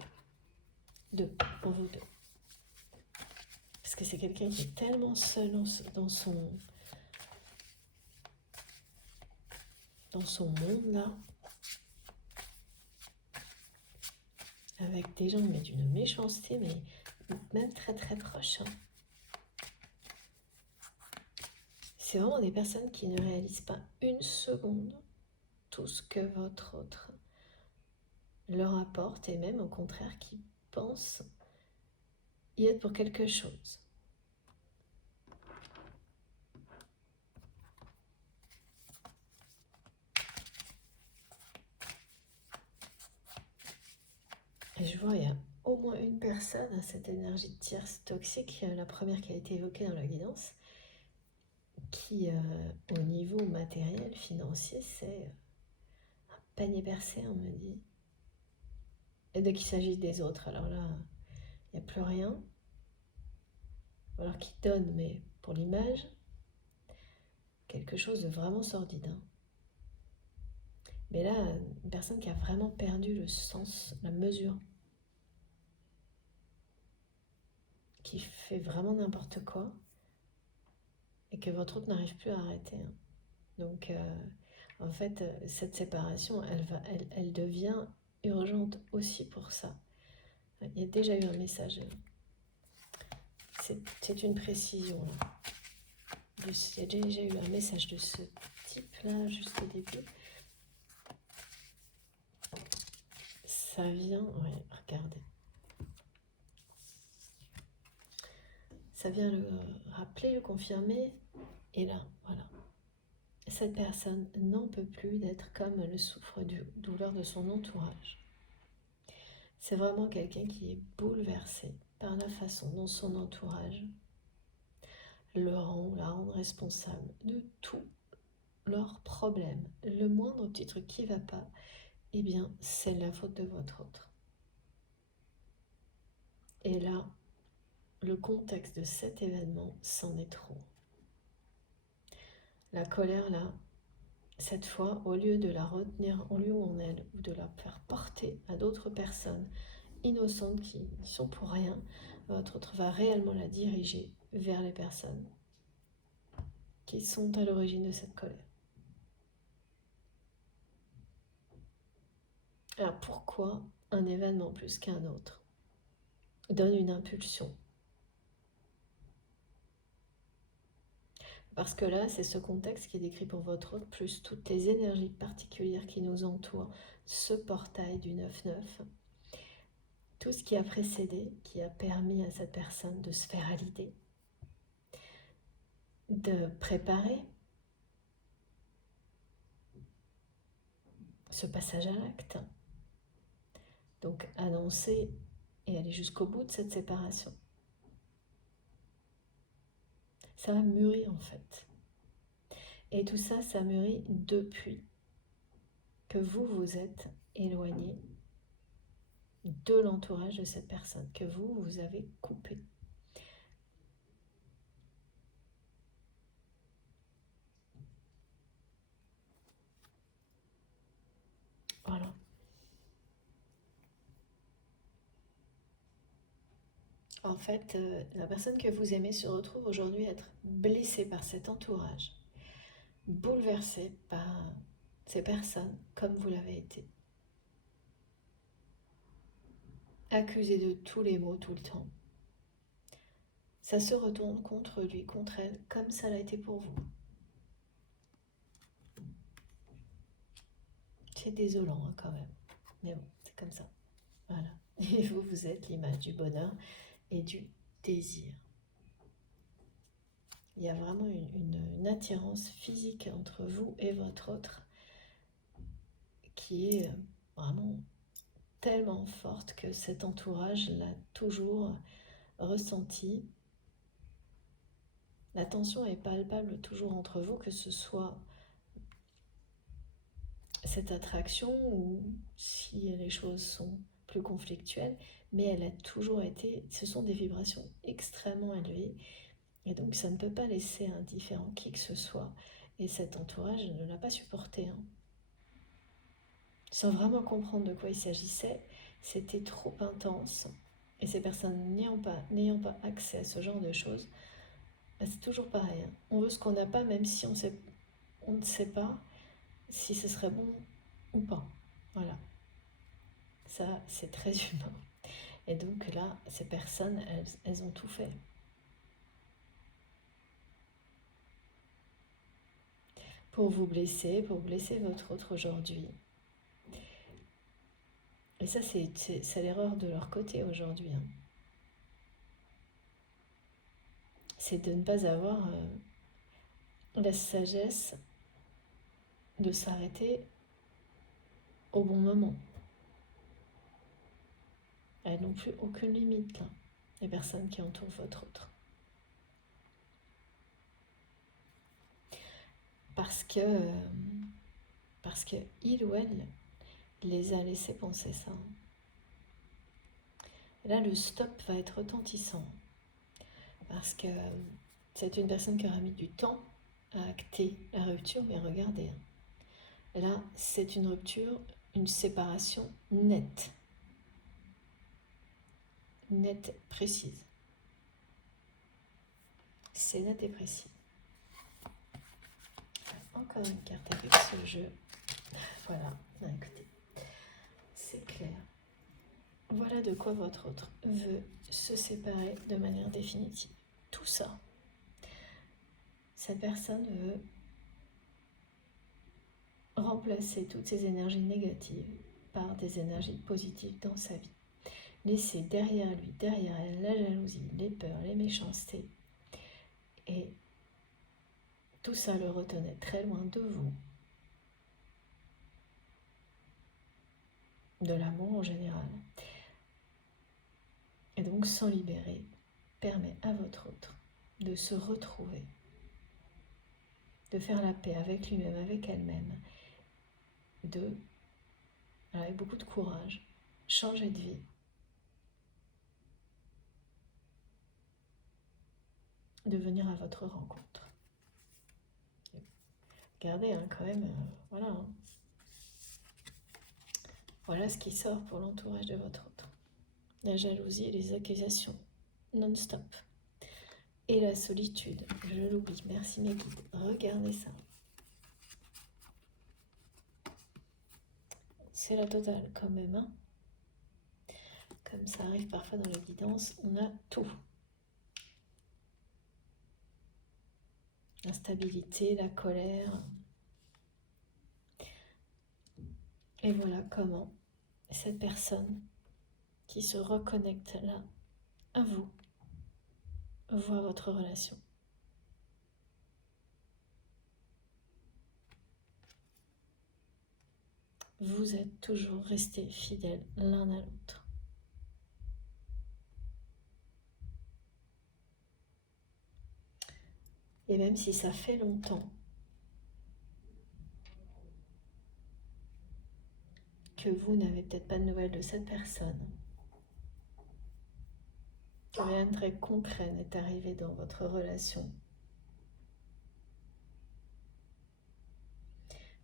Pour vous deux. Parce que c'est quelqu'un qui est tellement seul dans son monde, là. Avec des gens, mais d'une méchanceté, mais même très très proche, hein. c'est vraiment des personnes qui ne réalisent pas une seconde tout ce que votre autre leur apporte, et même au contraire qui pensent y être pour quelque chose. Et je vois, il y a au moins une personne à cette énergie de tierce toxique, la première qui a été évoquée dans la guidance, qui, au niveau matériel, financier, c'est un panier percé, on me dit. Et dès qu'il s'agit des autres, alors là, il n'y a plus rien. Ou alors qui donne, mais pour l'image, quelque chose de vraiment sordide. Hein. Mais là, une personne qui a vraiment perdu le sens, la mesure, qui fait vraiment n'importe quoi, et que votre autre n'arrive plus à arrêter. Hein. Donc, en fait, cette séparation, elle devient urgente aussi pour ça. Il y a déjà eu un message. C'est une précision. Là. Il y a déjà eu un message de ce type-là, juste au début. Ça vient, ouais, regardez. Ça vient le rappeler, le confirmer. Et là, voilà. Cette personne n'en peut plus d'être comme le souffre de douleur de son entourage. C'est vraiment quelqu'un qui est bouleversé par la façon dont son entourage la rend responsable de tous leurs problèmes. Le moindre petit truc qui ne va pas, eh bien, c'est la faute de votre autre. Et là, le contexte de cet événement, c'en est trop. La colère, là, cette fois, au lieu de la retenir en lui ou en elle, ou de la faire porter à d'autres personnes innocentes qui n'y sont pour rien, votre autre va réellement la diriger vers les personnes qui sont à l'origine de cette colère. Alors pourquoi un événement plus qu'un autre donne une impulsion? Parce que là, c'est ce contexte qui est décrit pour votre autre, plus toutes les énergies particulières qui nous entourent, ce portail du 9-9, tout ce qui a précédé, qui a permis à cette personne de se faire à l'idée, de préparer ce passage à l'acte, donc annoncer et aller jusqu'au bout de cette séparation. Ça a mûri en fait. Et tout ça, ça mûrit depuis que vous vous êtes éloigné de l'entourage de cette personne, que vous avez coupé. Voilà. En fait, la personne que vous aimez se retrouve aujourd'hui à être blessée par cet entourage, bouleversée par ces personnes comme vous l'avez été. Accusée de tous les maux tout le temps. Ça se retourne contre lui, contre elle, comme ça l'a été pour vous. C'est désolant hein, quand même. Mais bon, c'est comme ça. Voilà. Et vous, vous êtes l'image du bonheur et du désir. Il y a vraiment une attirance physique entre vous et votre autre qui est vraiment tellement forte que cet entourage l'a toujours ressenti. La tension est palpable toujours entre vous, que ce soit cette attraction ou si les choses sont plus conflictuelles, mais elle a toujours été, ce sont des vibrations extrêmement élevées et donc ça ne peut pas laisser indifférent qui que ce soit et cet entourage ne l'a pas supporté. Hein. Sans vraiment comprendre de quoi il s'agissait, c'était trop intense et ces personnes n'ayant pas accès à ce genre de choses, bah c'est toujours pareil. Hein. On veut ce qu'on n'a pas même si on ne sait pas si ce serait bon ou pas. Voilà. Ça, c'est très humain. Et donc là, ces personnes, elles ont tout fait. pour vous blesser, pour blesser votre autre aujourd'hui. Et ça, c'est l'erreur de leur côté aujourd'hui. Hein. C'est de ne pas avoir la sagesse de s'arrêter au bon moment. Elles n'ont plus aucune limite, là, les personnes qui entourent votre autre. Parce que il ou elle les a laissés penser ça. Et là, le stop va être retentissant. Parce que c'est une personne qui aura mis du temps à acter la rupture, mais regardez. Là, c'est une rupture, une séparation nette. Nette, précise. C'est net et précis. Encore une carte avec ce jeu. Voilà, écoutez, c'est clair. Voilà de quoi votre autre veut se séparer de manière définitive. Tout ça, cette personne veut remplacer toutes ces énergies négatives par des énergies positives dans sa vie. Laisser derrière lui, derrière elle, la jalousie, les peurs, les méchancetés. Et tout ça le retenait très loin de vous. De l'amour en général. Et donc s'en libérer permet à votre autre de se retrouver, de faire la paix avec lui-même, avec elle-même, de, avec beaucoup de courage, changer de vie, de venir à votre rencontre. Regardez, hein, quand même, voilà. Hein. Voilà ce qui sort pour l'entourage de votre autre. La jalousie et les accusations non-stop. Et la solitude, je l'oublie, merci mes guides, regardez ça. C'est la totale quand même, hein. Comme ça arrive parfois dans la guidance, on a tout. L'instabilité, la colère. Et voilà comment cette personne qui se reconnecte là à vous voit votre relation. Vous êtes toujours restés fidèles l'un à l'autre. Et même si ça fait longtemps que vous n'avez peut-être pas de nouvelles de cette personne, que rien de très concret n'est arrivé dans votre relation,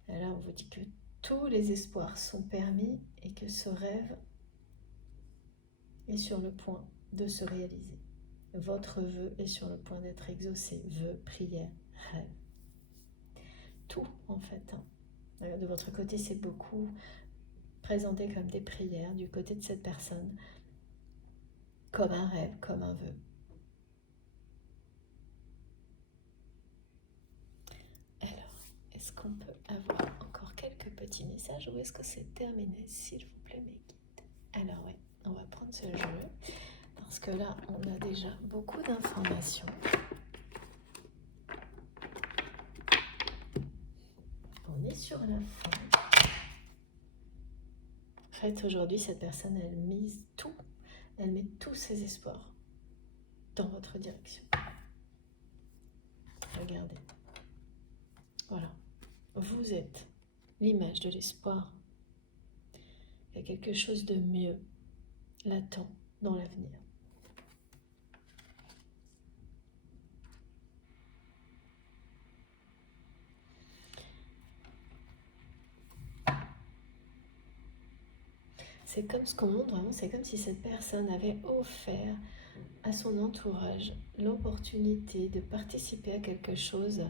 alors on vous dit que tous les espoirs sont permis et que ce rêve est sur le point de se réaliser. Votre vœu est sur le point d'être exaucé. Vœu, prière, rêve. Tout en fait. Hein. De votre côté, c'est beaucoup présenté comme des prières. Du côté de cette personne, comme un rêve, comme un vœu. Alors, est-ce qu'on peut avoir encore quelques petits messages ou est-ce que c'est terminé, s'il vous plaît, mes guides? Alors oui, on va prendre ce jeu parce que là, on a déjà beaucoup d'informations. On est sur la fin. En fait, aujourd'hui, cette personne, elle mise tout, elle met tous ses espoirs dans votre direction. Regardez. Voilà. Vous êtes l'image de l'espoir. Il y a quelque chose de mieux l'attend dans l'avenir. C'est comme ce qu'on montre vraiment, c'est comme si cette personne avait offert à son entourage l'opportunité de participer à quelque chose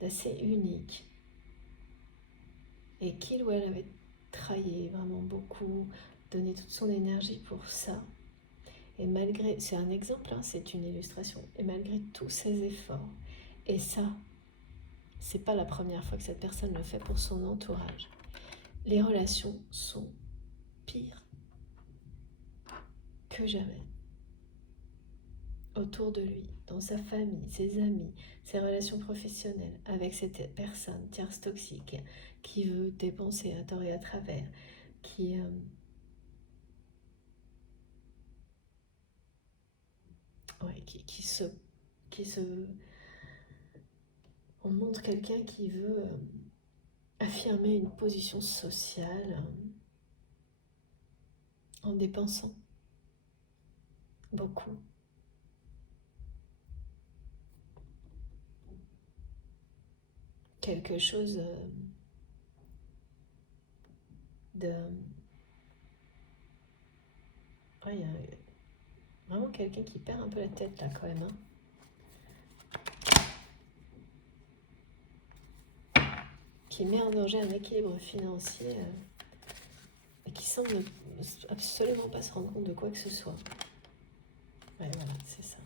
d'assez unique et qu'il ou elle avait travaillé vraiment beaucoup, donné toute son énergie pour ça. Et malgré, c'est un exemple, hein, c'est une illustration, et malgré tous ses efforts, et ça, C'est pas la première fois que cette personne le fait pour son entourage. Les relations sont pires que jamais. Autour de lui, dans sa famille, ses amis, ses relations professionnelles, avec cette personne tierce toxique qui veut dépenser à tort et à travers, qui se on montre quelqu'un qui veut affirmer une position sociale en dépensant beaucoup. Quelque chose de... Ouais, il y a vraiment quelqu'un qui perd un peu la tête là quand même. Qui met en danger un équilibre financier et qui semble absolument pas se rendre compte de quoi que ce soit. Ouais, voilà, c'est ça.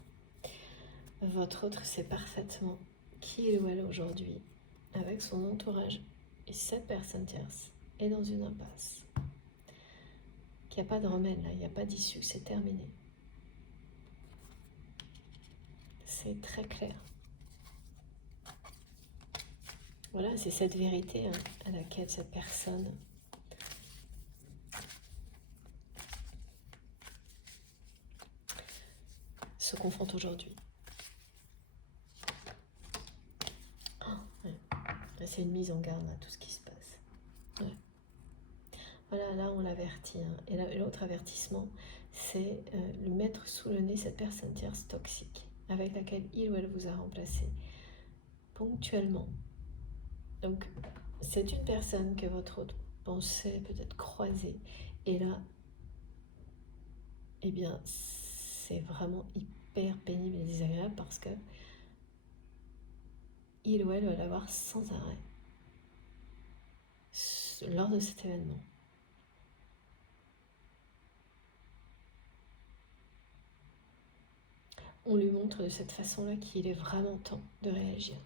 Votre autre sait parfaitement qui il ou elle aujourd'hui, avec son entourage et cette personne tierce, est dans une impasse. Qu'il n'y a pas de remède là, il n'y a pas d'issue, c'est terminé. C'est très clair. Voilà, c'est cette vérité à laquelle cette personne se confronte aujourd'hui. Ouais. C'est une mise en garde à tout ce qui se passe. Ouais. Voilà, là on l'avertit. Et l'autre avertissement, c'est lui mettre sous le nez cette personne tierce toxique avec laquelle il ou elle vous a remplacé ponctuellement. Donc c'est une personne que votre autre pensait peut-être croiser. Et là, eh bien, c'est vraiment hyper pénible et désagréable parce que il ou elle va l'avoir sans arrêt lors de cet événement. On lui montre de cette façon-là qu'il est vraiment temps de réagir.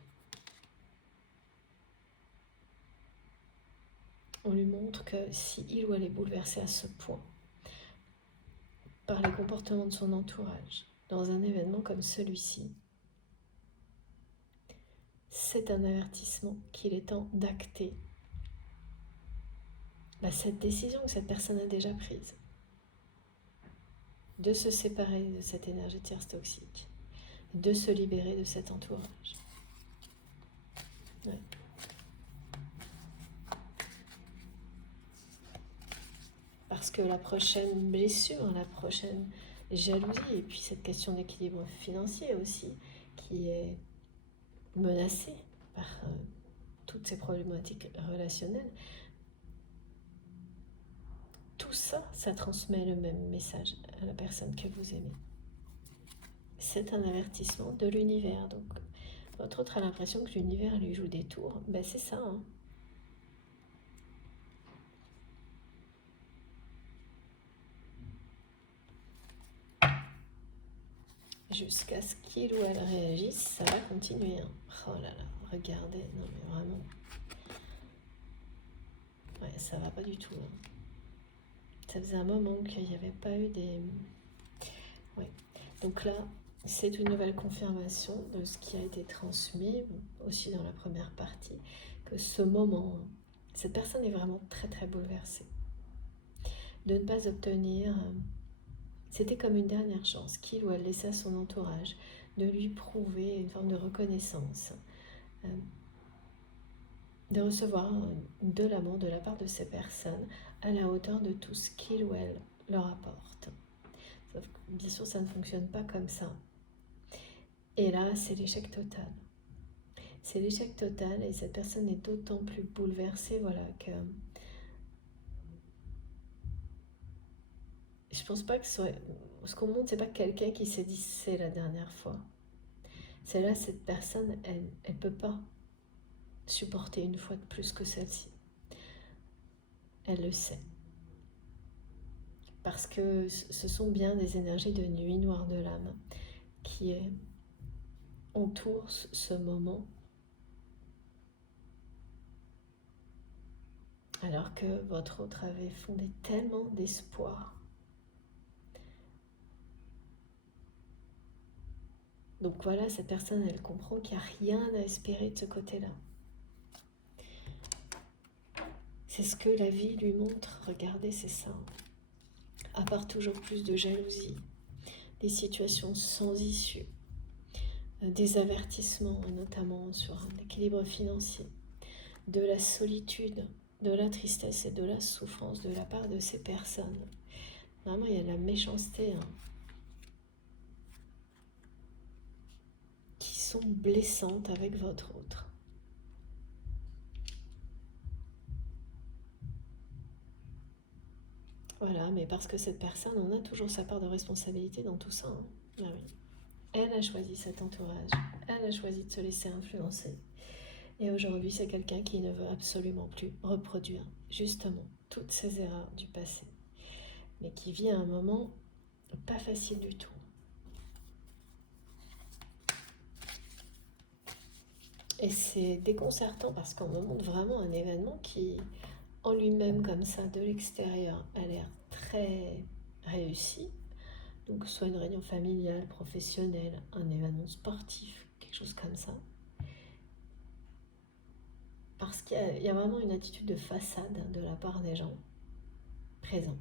On lui montre que si il ou elle est bouleversé à ce point par les comportements de son entourage dans un événement comme celui-ci, c'est un avertissement qu'il est temps d'acter cette décision que cette personne a déjà prise de se séparer de cette énergie tierce toxique, de se libérer de cet entourage. Ouais. Parce que la prochaine blessure, la prochaine jalousie, et puis cette question d'équilibre financier aussi, qui est menacée par toutes ces problématiques relationnelles, tout ça, ça transmet le même message à la personne que vous aimez. C'est un avertissement de l'univers. Donc, votre autre a l'impression que l'univers lui joue des tours. Ben, c'est ça. Jusqu'à ce qu'il ou elle réagisse, ça va continuer. Oh là là, regardez. Non, mais vraiment. Ouais, ça va pas du tout. Ça faisait un moment qu'il n'y avait pas eu des... Ouais. Donc là, c'est une nouvelle confirmation de ce qui a été transmis, aussi dans la première partie, que ce moment, cette personne est vraiment très très bouleversée. De ne pas obtenir... C'était comme une dernière chance qu'il ou elle laissait à son entourage de lui prouver une forme de reconnaissance, de recevoir de l'amour de la part de ces personnes à la hauteur de tout ce qu'il ou elle leur apporte. Sauf que, bien sûr, ça ne fonctionne pas comme ça. Et là, c'est l'échec total. C'est l'échec total et cette personne est d'autant plus bouleversée, voilà, que je pense pas que ce qu'on montre, c'est pas quelqu'un qui s'est dit c'est la dernière fois. C'est là, cette personne, elle peut pas supporter une fois de plus que celle-ci. Elle le sait. Parce que ce sont bien des énergies de nuit noire de l'âme qui entourent ce moment alors que votre autre avait fondé tellement d'espoir. Donc voilà, cette personne, elle comprend qu'il n'y a rien à espérer de ce côté-là. C'est ce que la vie lui montre. Regardez, c'est ça. À part toujours plus de jalousie, des situations sans issue, des avertissements, notamment sur un équilibre financier, de la solitude, de la tristesse et de la souffrance de la part de ces personnes. Vraiment, il y a de la méchanceté qui sont blessantes avec votre autre. Voilà, mais parce que cette personne, on a toujours sa part de responsabilité dans tout ça. Ah oui. Elle a choisi cet entourage, elle a choisi de se laisser influencer. Et aujourd'hui, c'est quelqu'un qui ne veut absolument plus reproduire justement toutes ces erreurs du passé, mais qui vit à un moment pas facile du tout. Et c'est déconcertant parce qu'on me montre vraiment un événement qui, en lui-même comme ça, de l'extérieur, a l'air très réussi. Donc soit une réunion familiale, professionnelle, un événement sportif, quelque chose comme ça. Parce qu'il y a vraiment une attitude de façade de la part des gens présents.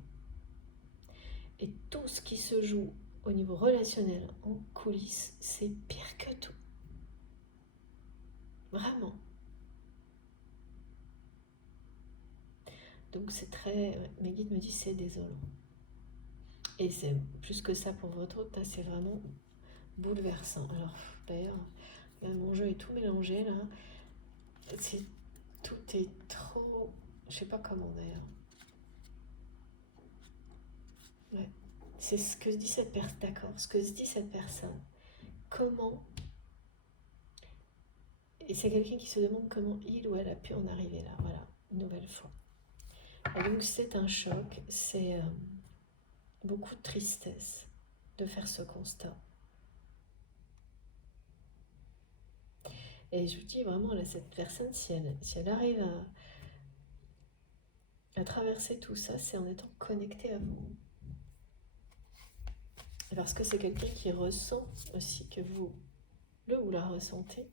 Et tout ce qui se joue au niveau relationnel, en coulisses, c'est pire que tout. Vraiment. Donc c'est très... Mes guides me disent c'est désolant. Et c'est plus que ça pour votre autre, c'est vraiment bouleversant. Alors d'ailleurs, mon jeu est tout mélangé là. Tout est trop... Je sais pas comment d'ailleurs. Ouais. C'est ce que se dit cette personne, d'accord, ce que se dit cette personne. Comment... Et c'est quelqu'un qui se demande comment il ou elle a pu en arriver là, voilà, une nouvelle fois. Et donc c'est un choc, c'est beaucoup de tristesse de faire ce constat. Et je vous dis vraiment, là, cette personne, si elle arrive à traverser tout ça, c'est en étant connectée à vous. Parce que c'est quelqu'un qui ressent aussi que vous le ou la ressentez.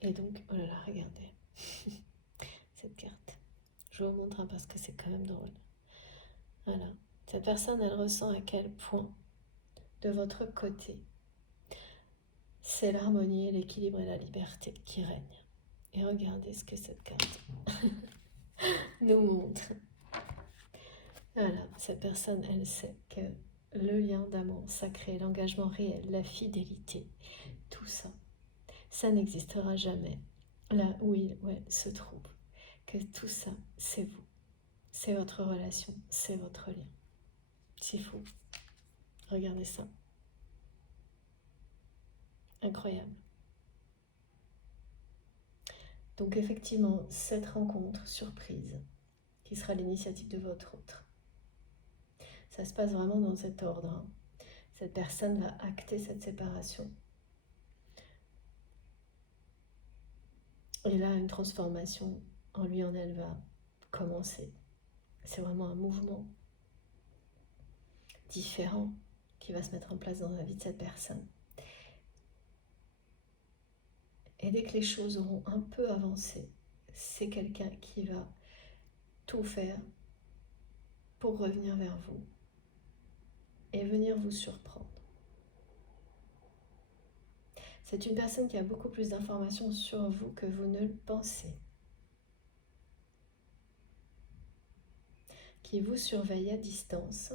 Et donc, oh là là, regardez cette carte. Je vous montre parce que c'est quand même drôle. Voilà. Cette personne, elle ressent à quel point, de votre côté, c'est l'harmonie, l'équilibre et la liberté qui règnent. Et regardez ce que cette carte nous montre. Voilà, cette personne, elle sait que le lien d'amour sacré, l'engagement réel, la fidélité, tout ça, ça n'existera jamais là où il ou elle se trouve. Que tout ça, c'est vous. C'est votre relation, c'est votre lien. C'est fou. Regardez ça. Incroyable. Donc effectivement, cette rencontre surprise, qui sera l'initiative de votre autre, ça se passe vraiment dans cet ordre. Hein. Cette personne va acter cette séparation. Et là, une transformation en lui, en elle, va commencer. C'est vraiment un mouvement différent qui va se mettre en place dans la vie de cette personne. Et dès que les choses auront un peu avancé, c'est quelqu'un qui va tout faire pour revenir vers vous et venir vous surprendre. C'est une personne qui a beaucoup plus d'informations sur vous que vous ne le pensez, qui vous surveille à distance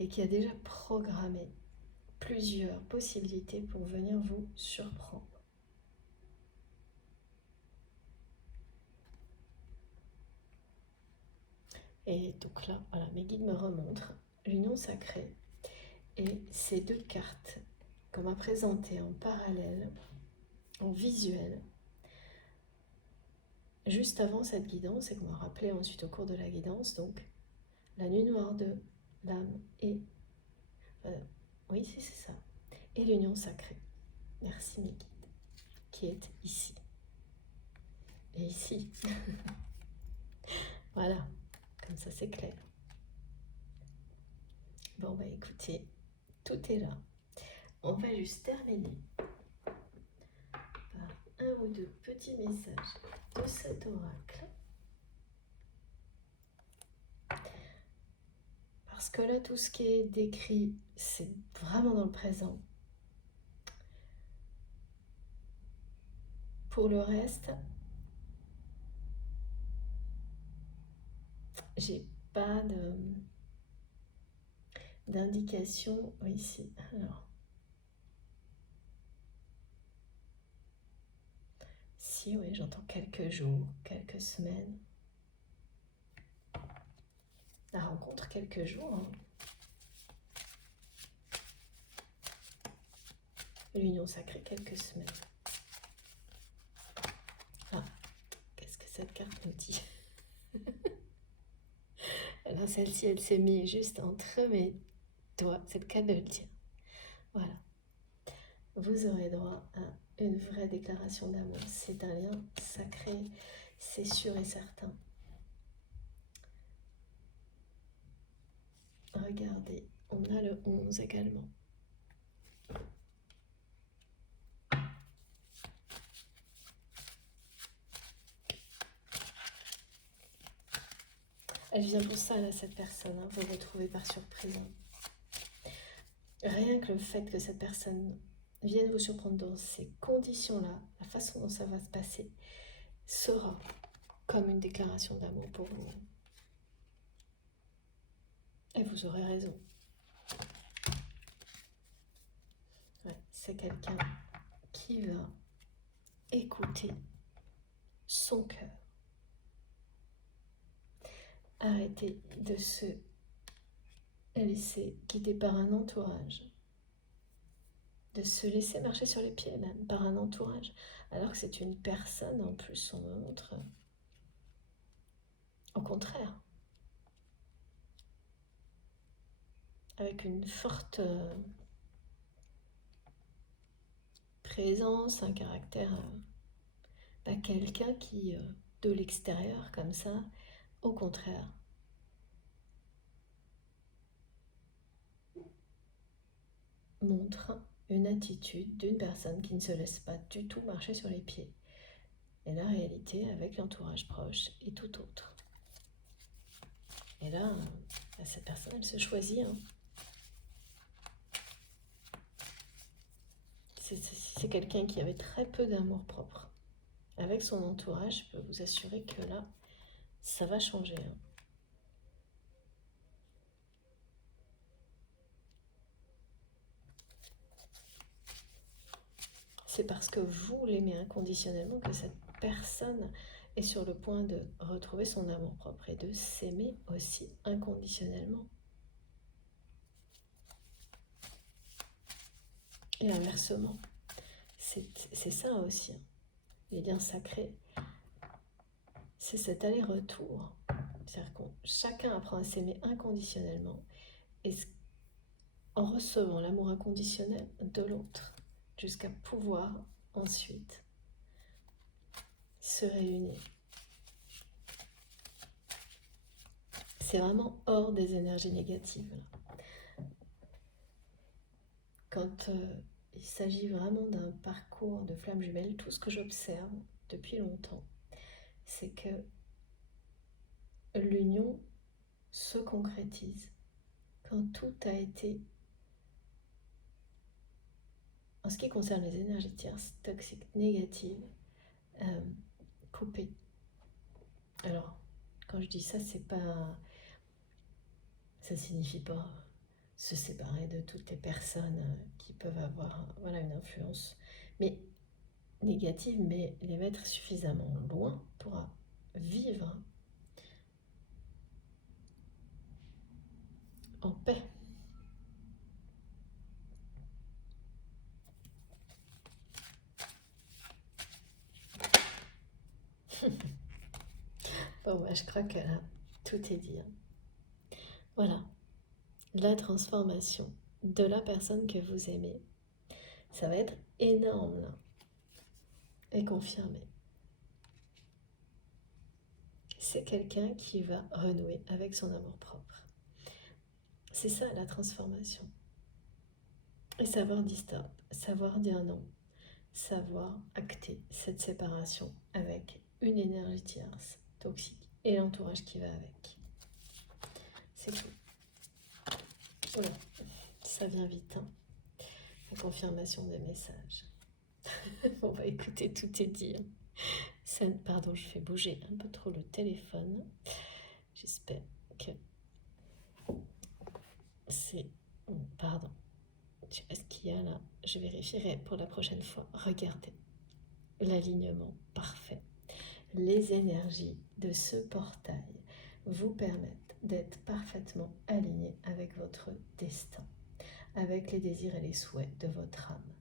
et qui a déjà programmé plusieurs possibilités pour venir vous surprendre. Et donc là, voilà, mes guides me remontrent l'union sacrée et ces deux cartes qu'on m'a présentées en parallèle, en visuel, juste avant cette guidance et qu'on m'a rappelé ensuite au cours de la guidance, donc la nuit noire de l'âme et Oui, c'est ça. Et l'union sacrée. Merci mes guides. Qui est ici. Et ici. Voilà. Comme ça, c'est clair. Bon, bah écoutez, tout est là. On va juste terminer par un ou deux petits messages de cet oracle. Parce que là, tout ce qui est décrit, c'est vraiment dans le présent. Pour le reste, j'ai pas d'indication ici. Alors, si, oui, j'entends quelques jours, quelques semaines. La rencontre, quelques jours. Hein. L'union sacrée, quelques semaines. Ah, qu'est-ce que cette carte nous dit? Alors celle-ci, elle s'est mise juste entre mes doigts. C'est le cas de le dire. Voilà. Vous aurez droit à une vraie déclaration d'amour. C'est un lien sacré, c'est sûr et certain. Regardez, on a le 11 également. Elle vient pour ça, là, cette personne. Hein, vous retrouvez par surprise. Hein. Rien que le fait que cette personne vienne vous surprendre dans ces conditions-là, la façon dont ça va se passer, sera comme une déclaration d'amour pour vous. Et vous aurez raison. Ouais, c'est quelqu'un qui va écouter son cœur. Arrêtez de se laisser guider par un entourage. De se laisser marcher sur les pieds même par un entourage. Alors que c'est une personne en plus, on montre. Au contraire. Avec une forte présence, un caractère, pas quelqu'un qui, de l'extérieur comme ça, au contraire, montre une attitude d'une personne qui ne se laisse pas du tout marcher sur les pieds. Et la réalité, avec l'entourage proche, est tout autre. Et là, cette personne, elle se choisit. Hein. C'est quelqu'un qui avait très peu d'amour propre. Avec son entourage, je peux vous assurer que là, ça va changer. Hein. C'est parce que vous l'aimez inconditionnellement que cette personne est sur le point de retrouver son amour propre et de s'aimer aussi inconditionnellement. Et inversement, c'est ça aussi. Hein. Les liens sacrés, c'est cet aller-retour. C'est-à-dire que chacun apprend à s'aimer inconditionnellement et en recevant l'amour inconditionnel de l'autre, jusqu'à pouvoir ensuite se réunir. C'est vraiment hors des énergies négatives. Quand il s'agit vraiment d'un parcours de flamme jumelle, tout ce que j'observe depuis longtemps, c'est que l'union se concrétise quand tout a été, en ce qui concerne les énergies tierces, toxiques, négatives, coupées. Alors, quand je dis ça, ça signifie pas se séparer de toutes les personnes qui peuvent avoir une influence mais négative, mais les mettre suffisamment loin pour vivre en paix. Bon, bah, je crois que là, tout est dit. Voilà, la transformation de la personne que vous aimez. Ça va être énorme là. Et confirmé. C'est quelqu'un qui va renouer avec son amour-propre. C'est ça la transformation. Et savoir dire stop, savoir dire non, savoir acter cette séparation avec une énergie tierce, toxique, et l'entourage qui va avec. C'est tout. Voilà, ça vient vite, hein. La confirmation des messages. On va écouter, tout est dit. Pardon, je fais bouger un peu trop le téléphone. J'espère que c'est... Pardon. Je sais pas ce qu'il y a là. Je vérifierai pour la prochaine fois. Regardez. L'alignement parfait. Les énergies de ce portail vous permettent d'être parfaitement aligné avec votre destin, avec les désirs et les souhaits de votre âme,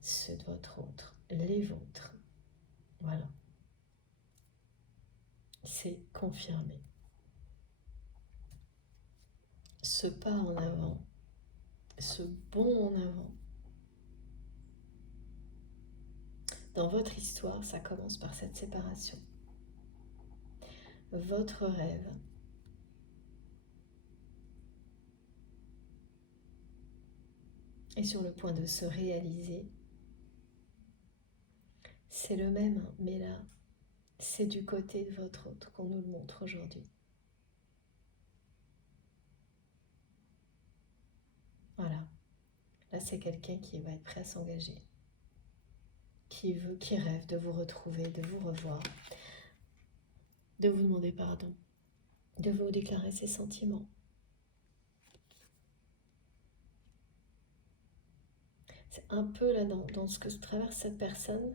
ceux de votre autre, les vôtres. Voilà. C'est confirmé. Ce pas en avant, ce bond en avant, dans votre histoire, ça commence par cette séparation. Votre rêve est sur le point de se réaliser. C'est le même, mais là, c'est du côté de votre autre qu'on nous le montre aujourd'hui. Voilà. Là, c'est quelqu'un qui va être prêt à s'engager, qui rêve de vous retrouver, de vous revoir, de vous demander pardon, de vous déclarer ses sentiments. C'est un peu là dans ce que traverse cette personne,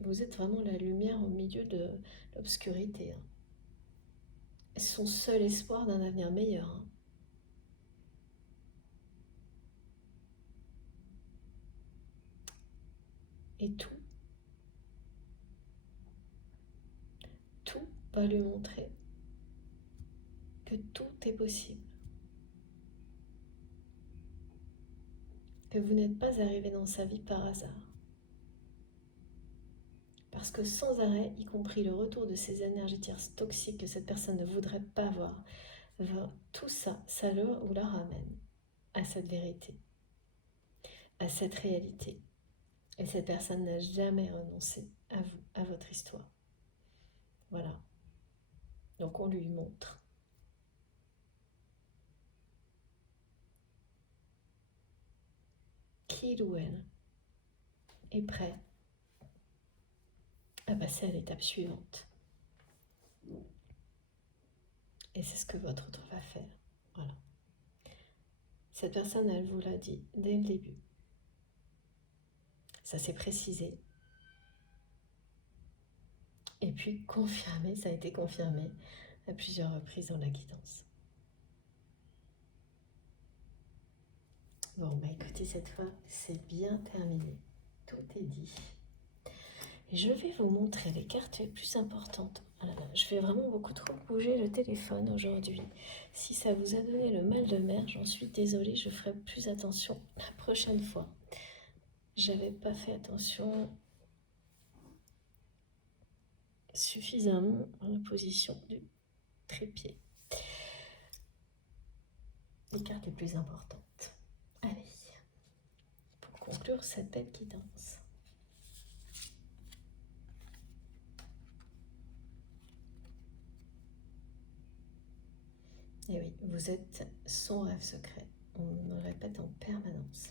vous êtes vraiment la lumière au milieu de l'obscurité. Son seul espoir d'un avenir meilleur. Et tout va lui montrer que tout est possible. Que vous n'êtes pas arrivé dans sa vie par hasard. Parce que sans arrêt, y compris le retour de ces énergies tierces toxiques que cette personne ne voudrait pas voir, tout ça, ça le ou la ramène à cette vérité, à cette réalité. Et cette personne n'a jamais renoncé à vous, à votre histoire. Voilà. Donc on lui montre. Qu'il ou elle est prêt à passer à l'étape suivante. Et c'est ce que votre autre va faire. Voilà. Cette personne, elle vous l'a dit dès le début. Ça s'est précisé. Et puis confirmé, ça a été confirmé à plusieurs reprises dans la guidance. Bon, bah écoutez, cette fois, c'est bien terminé. Tout est dit. Et je vais vous montrer les cartes les plus importantes. Ah là là, je vais vraiment beaucoup trop bouger le téléphone aujourd'hui. Si ça vous a donné le mal de mer, j'en suis désolée, je ferai plus attention la prochaine fois. J'avais pas fait attention suffisamment à la position du trépied. Les cartes les plus importantes. Allez, pour conclure cette belle guidance. Et oui, vous êtes son rêve secret. On me répète en permanence.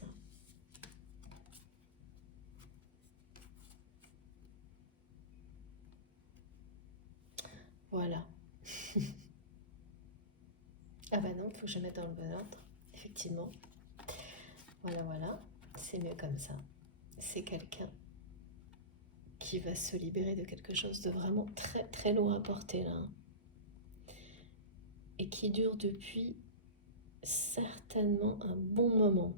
Voilà. Ah bah non, il faut que je mette dans le bon ordre. Effectivement. Voilà, voilà. C'est mieux comme ça. C'est quelqu'un qui va se libérer de quelque chose de vraiment très très lourd à porter là. Et qui dure depuis certainement un bon moment.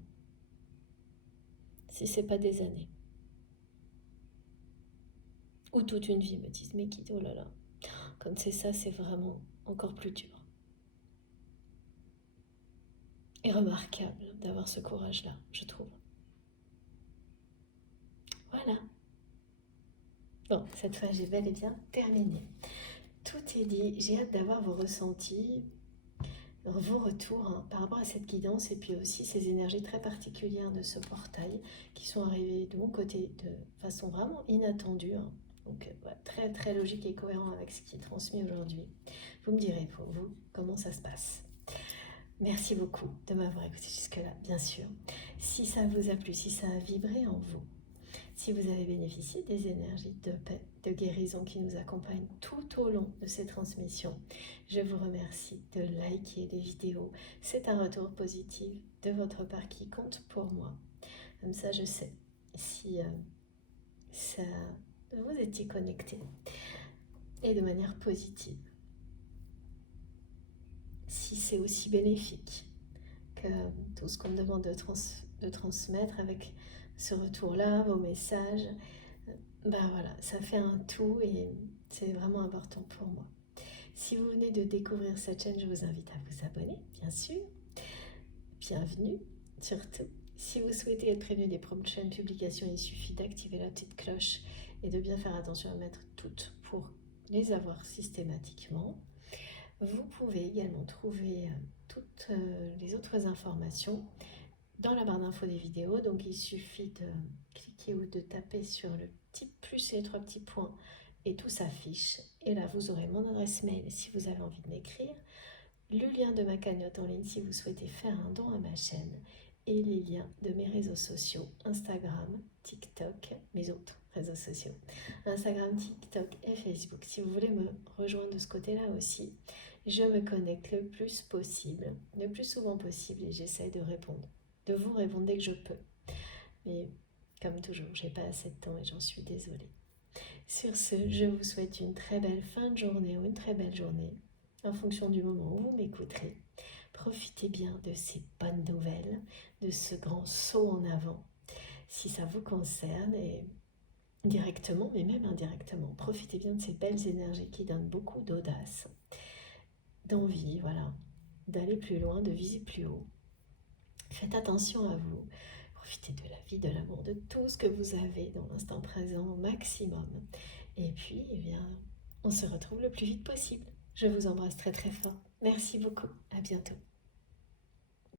Si c'est pas des années. Ou toute une vie, me disent mes guides. Oh là là. Quand c'est ça, c'est vraiment encore plus dur. est remarquable d'avoir ce courage-là, je trouve. Voilà. Bon, cette fois, j'ai bel et bien terminé. Tout est dit. J'ai hâte d'avoir vos ressentis, vos retours par rapport à cette guidance et puis aussi ces énergies très particulières de ce portail qui sont arrivées de mon côté de façon vraiment inattendue. Donc, très très logique et cohérent avec ce qui est transmis aujourd'hui. Vous me direz pour vous comment ça se passe. Merci beaucoup de m'avoir écouté jusque-là, bien sûr. Si ça vous a plu, si ça a vibré en vous, si vous avez bénéficié des énergies de paix, de guérison qui nous accompagnent tout au long de ces transmissions, je vous remercie de liker les vidéos. C'est un retour positif de votre part qui compte pour moi. Comme ça, je sais si vous étiez connectés et de manière positive. Si c'est aussi bénéfique que tout ce qu'on me demande de transmettre avec ce retour-là, vos messages, voilà, ça fait un tout et c'est vraiment important pour moi. Si vous venez de découvrir cette chaîne, je vous invite à vous abonner, bien sûr. Bienvenue, surtout. Si vous souhaitez être prévenu des prochaines publications, il suffit d'activer la petite cloche et de bien faire attention à mettre toutes pour les avoir systématiquement. Vous pouvez également trouver toutes les autres informations dans la barre d'infos des vidéos. Donc il suffit de cliquer ou de taper sur le petit plus et les 3 petits points et tout s'affiche. Et là vous aurez mon adresse mail si vous avez envie de m'écrire, le lien de ma cagnotte en ligne si vous souhaitez faire un don à ma chaîne et les liens de mes réseaux sociaux, Instagram, TikTok, mes autres réseaux sociaux, Instagram, TikTok et Facebook. Si vous voulez me rejoindre de ce côté-là aussi, je me connecte le plus possible, le plus souvent possible et j'essaie de vous répondre dès que je peux. Mais comme toujours, j'ai pas assez de temps et j'en suis désolée. Sur ce, je vous souhaite une très belle fin de journée ou une très belle journée en fonction du moment où vous m'écouterez. Profitez bien de ces bonnes nouvelles, de ce grand saut en avant. Si ça vous concerne, et directement, mais même indirectement, profitez bien de ces belles énergies qui donnent beaucoup d'audace, d'envie, voilà, d'aller plus loin, de viser plus haut. Faites attention à vous. Profitez de la vie, de l'amour, de tout ce que vous avez dans l'instant présent au maximum. Et puis, on se retrouve le plus vite possible. Je vous embrasse très très fort. Merci beaucoup. À bientôt.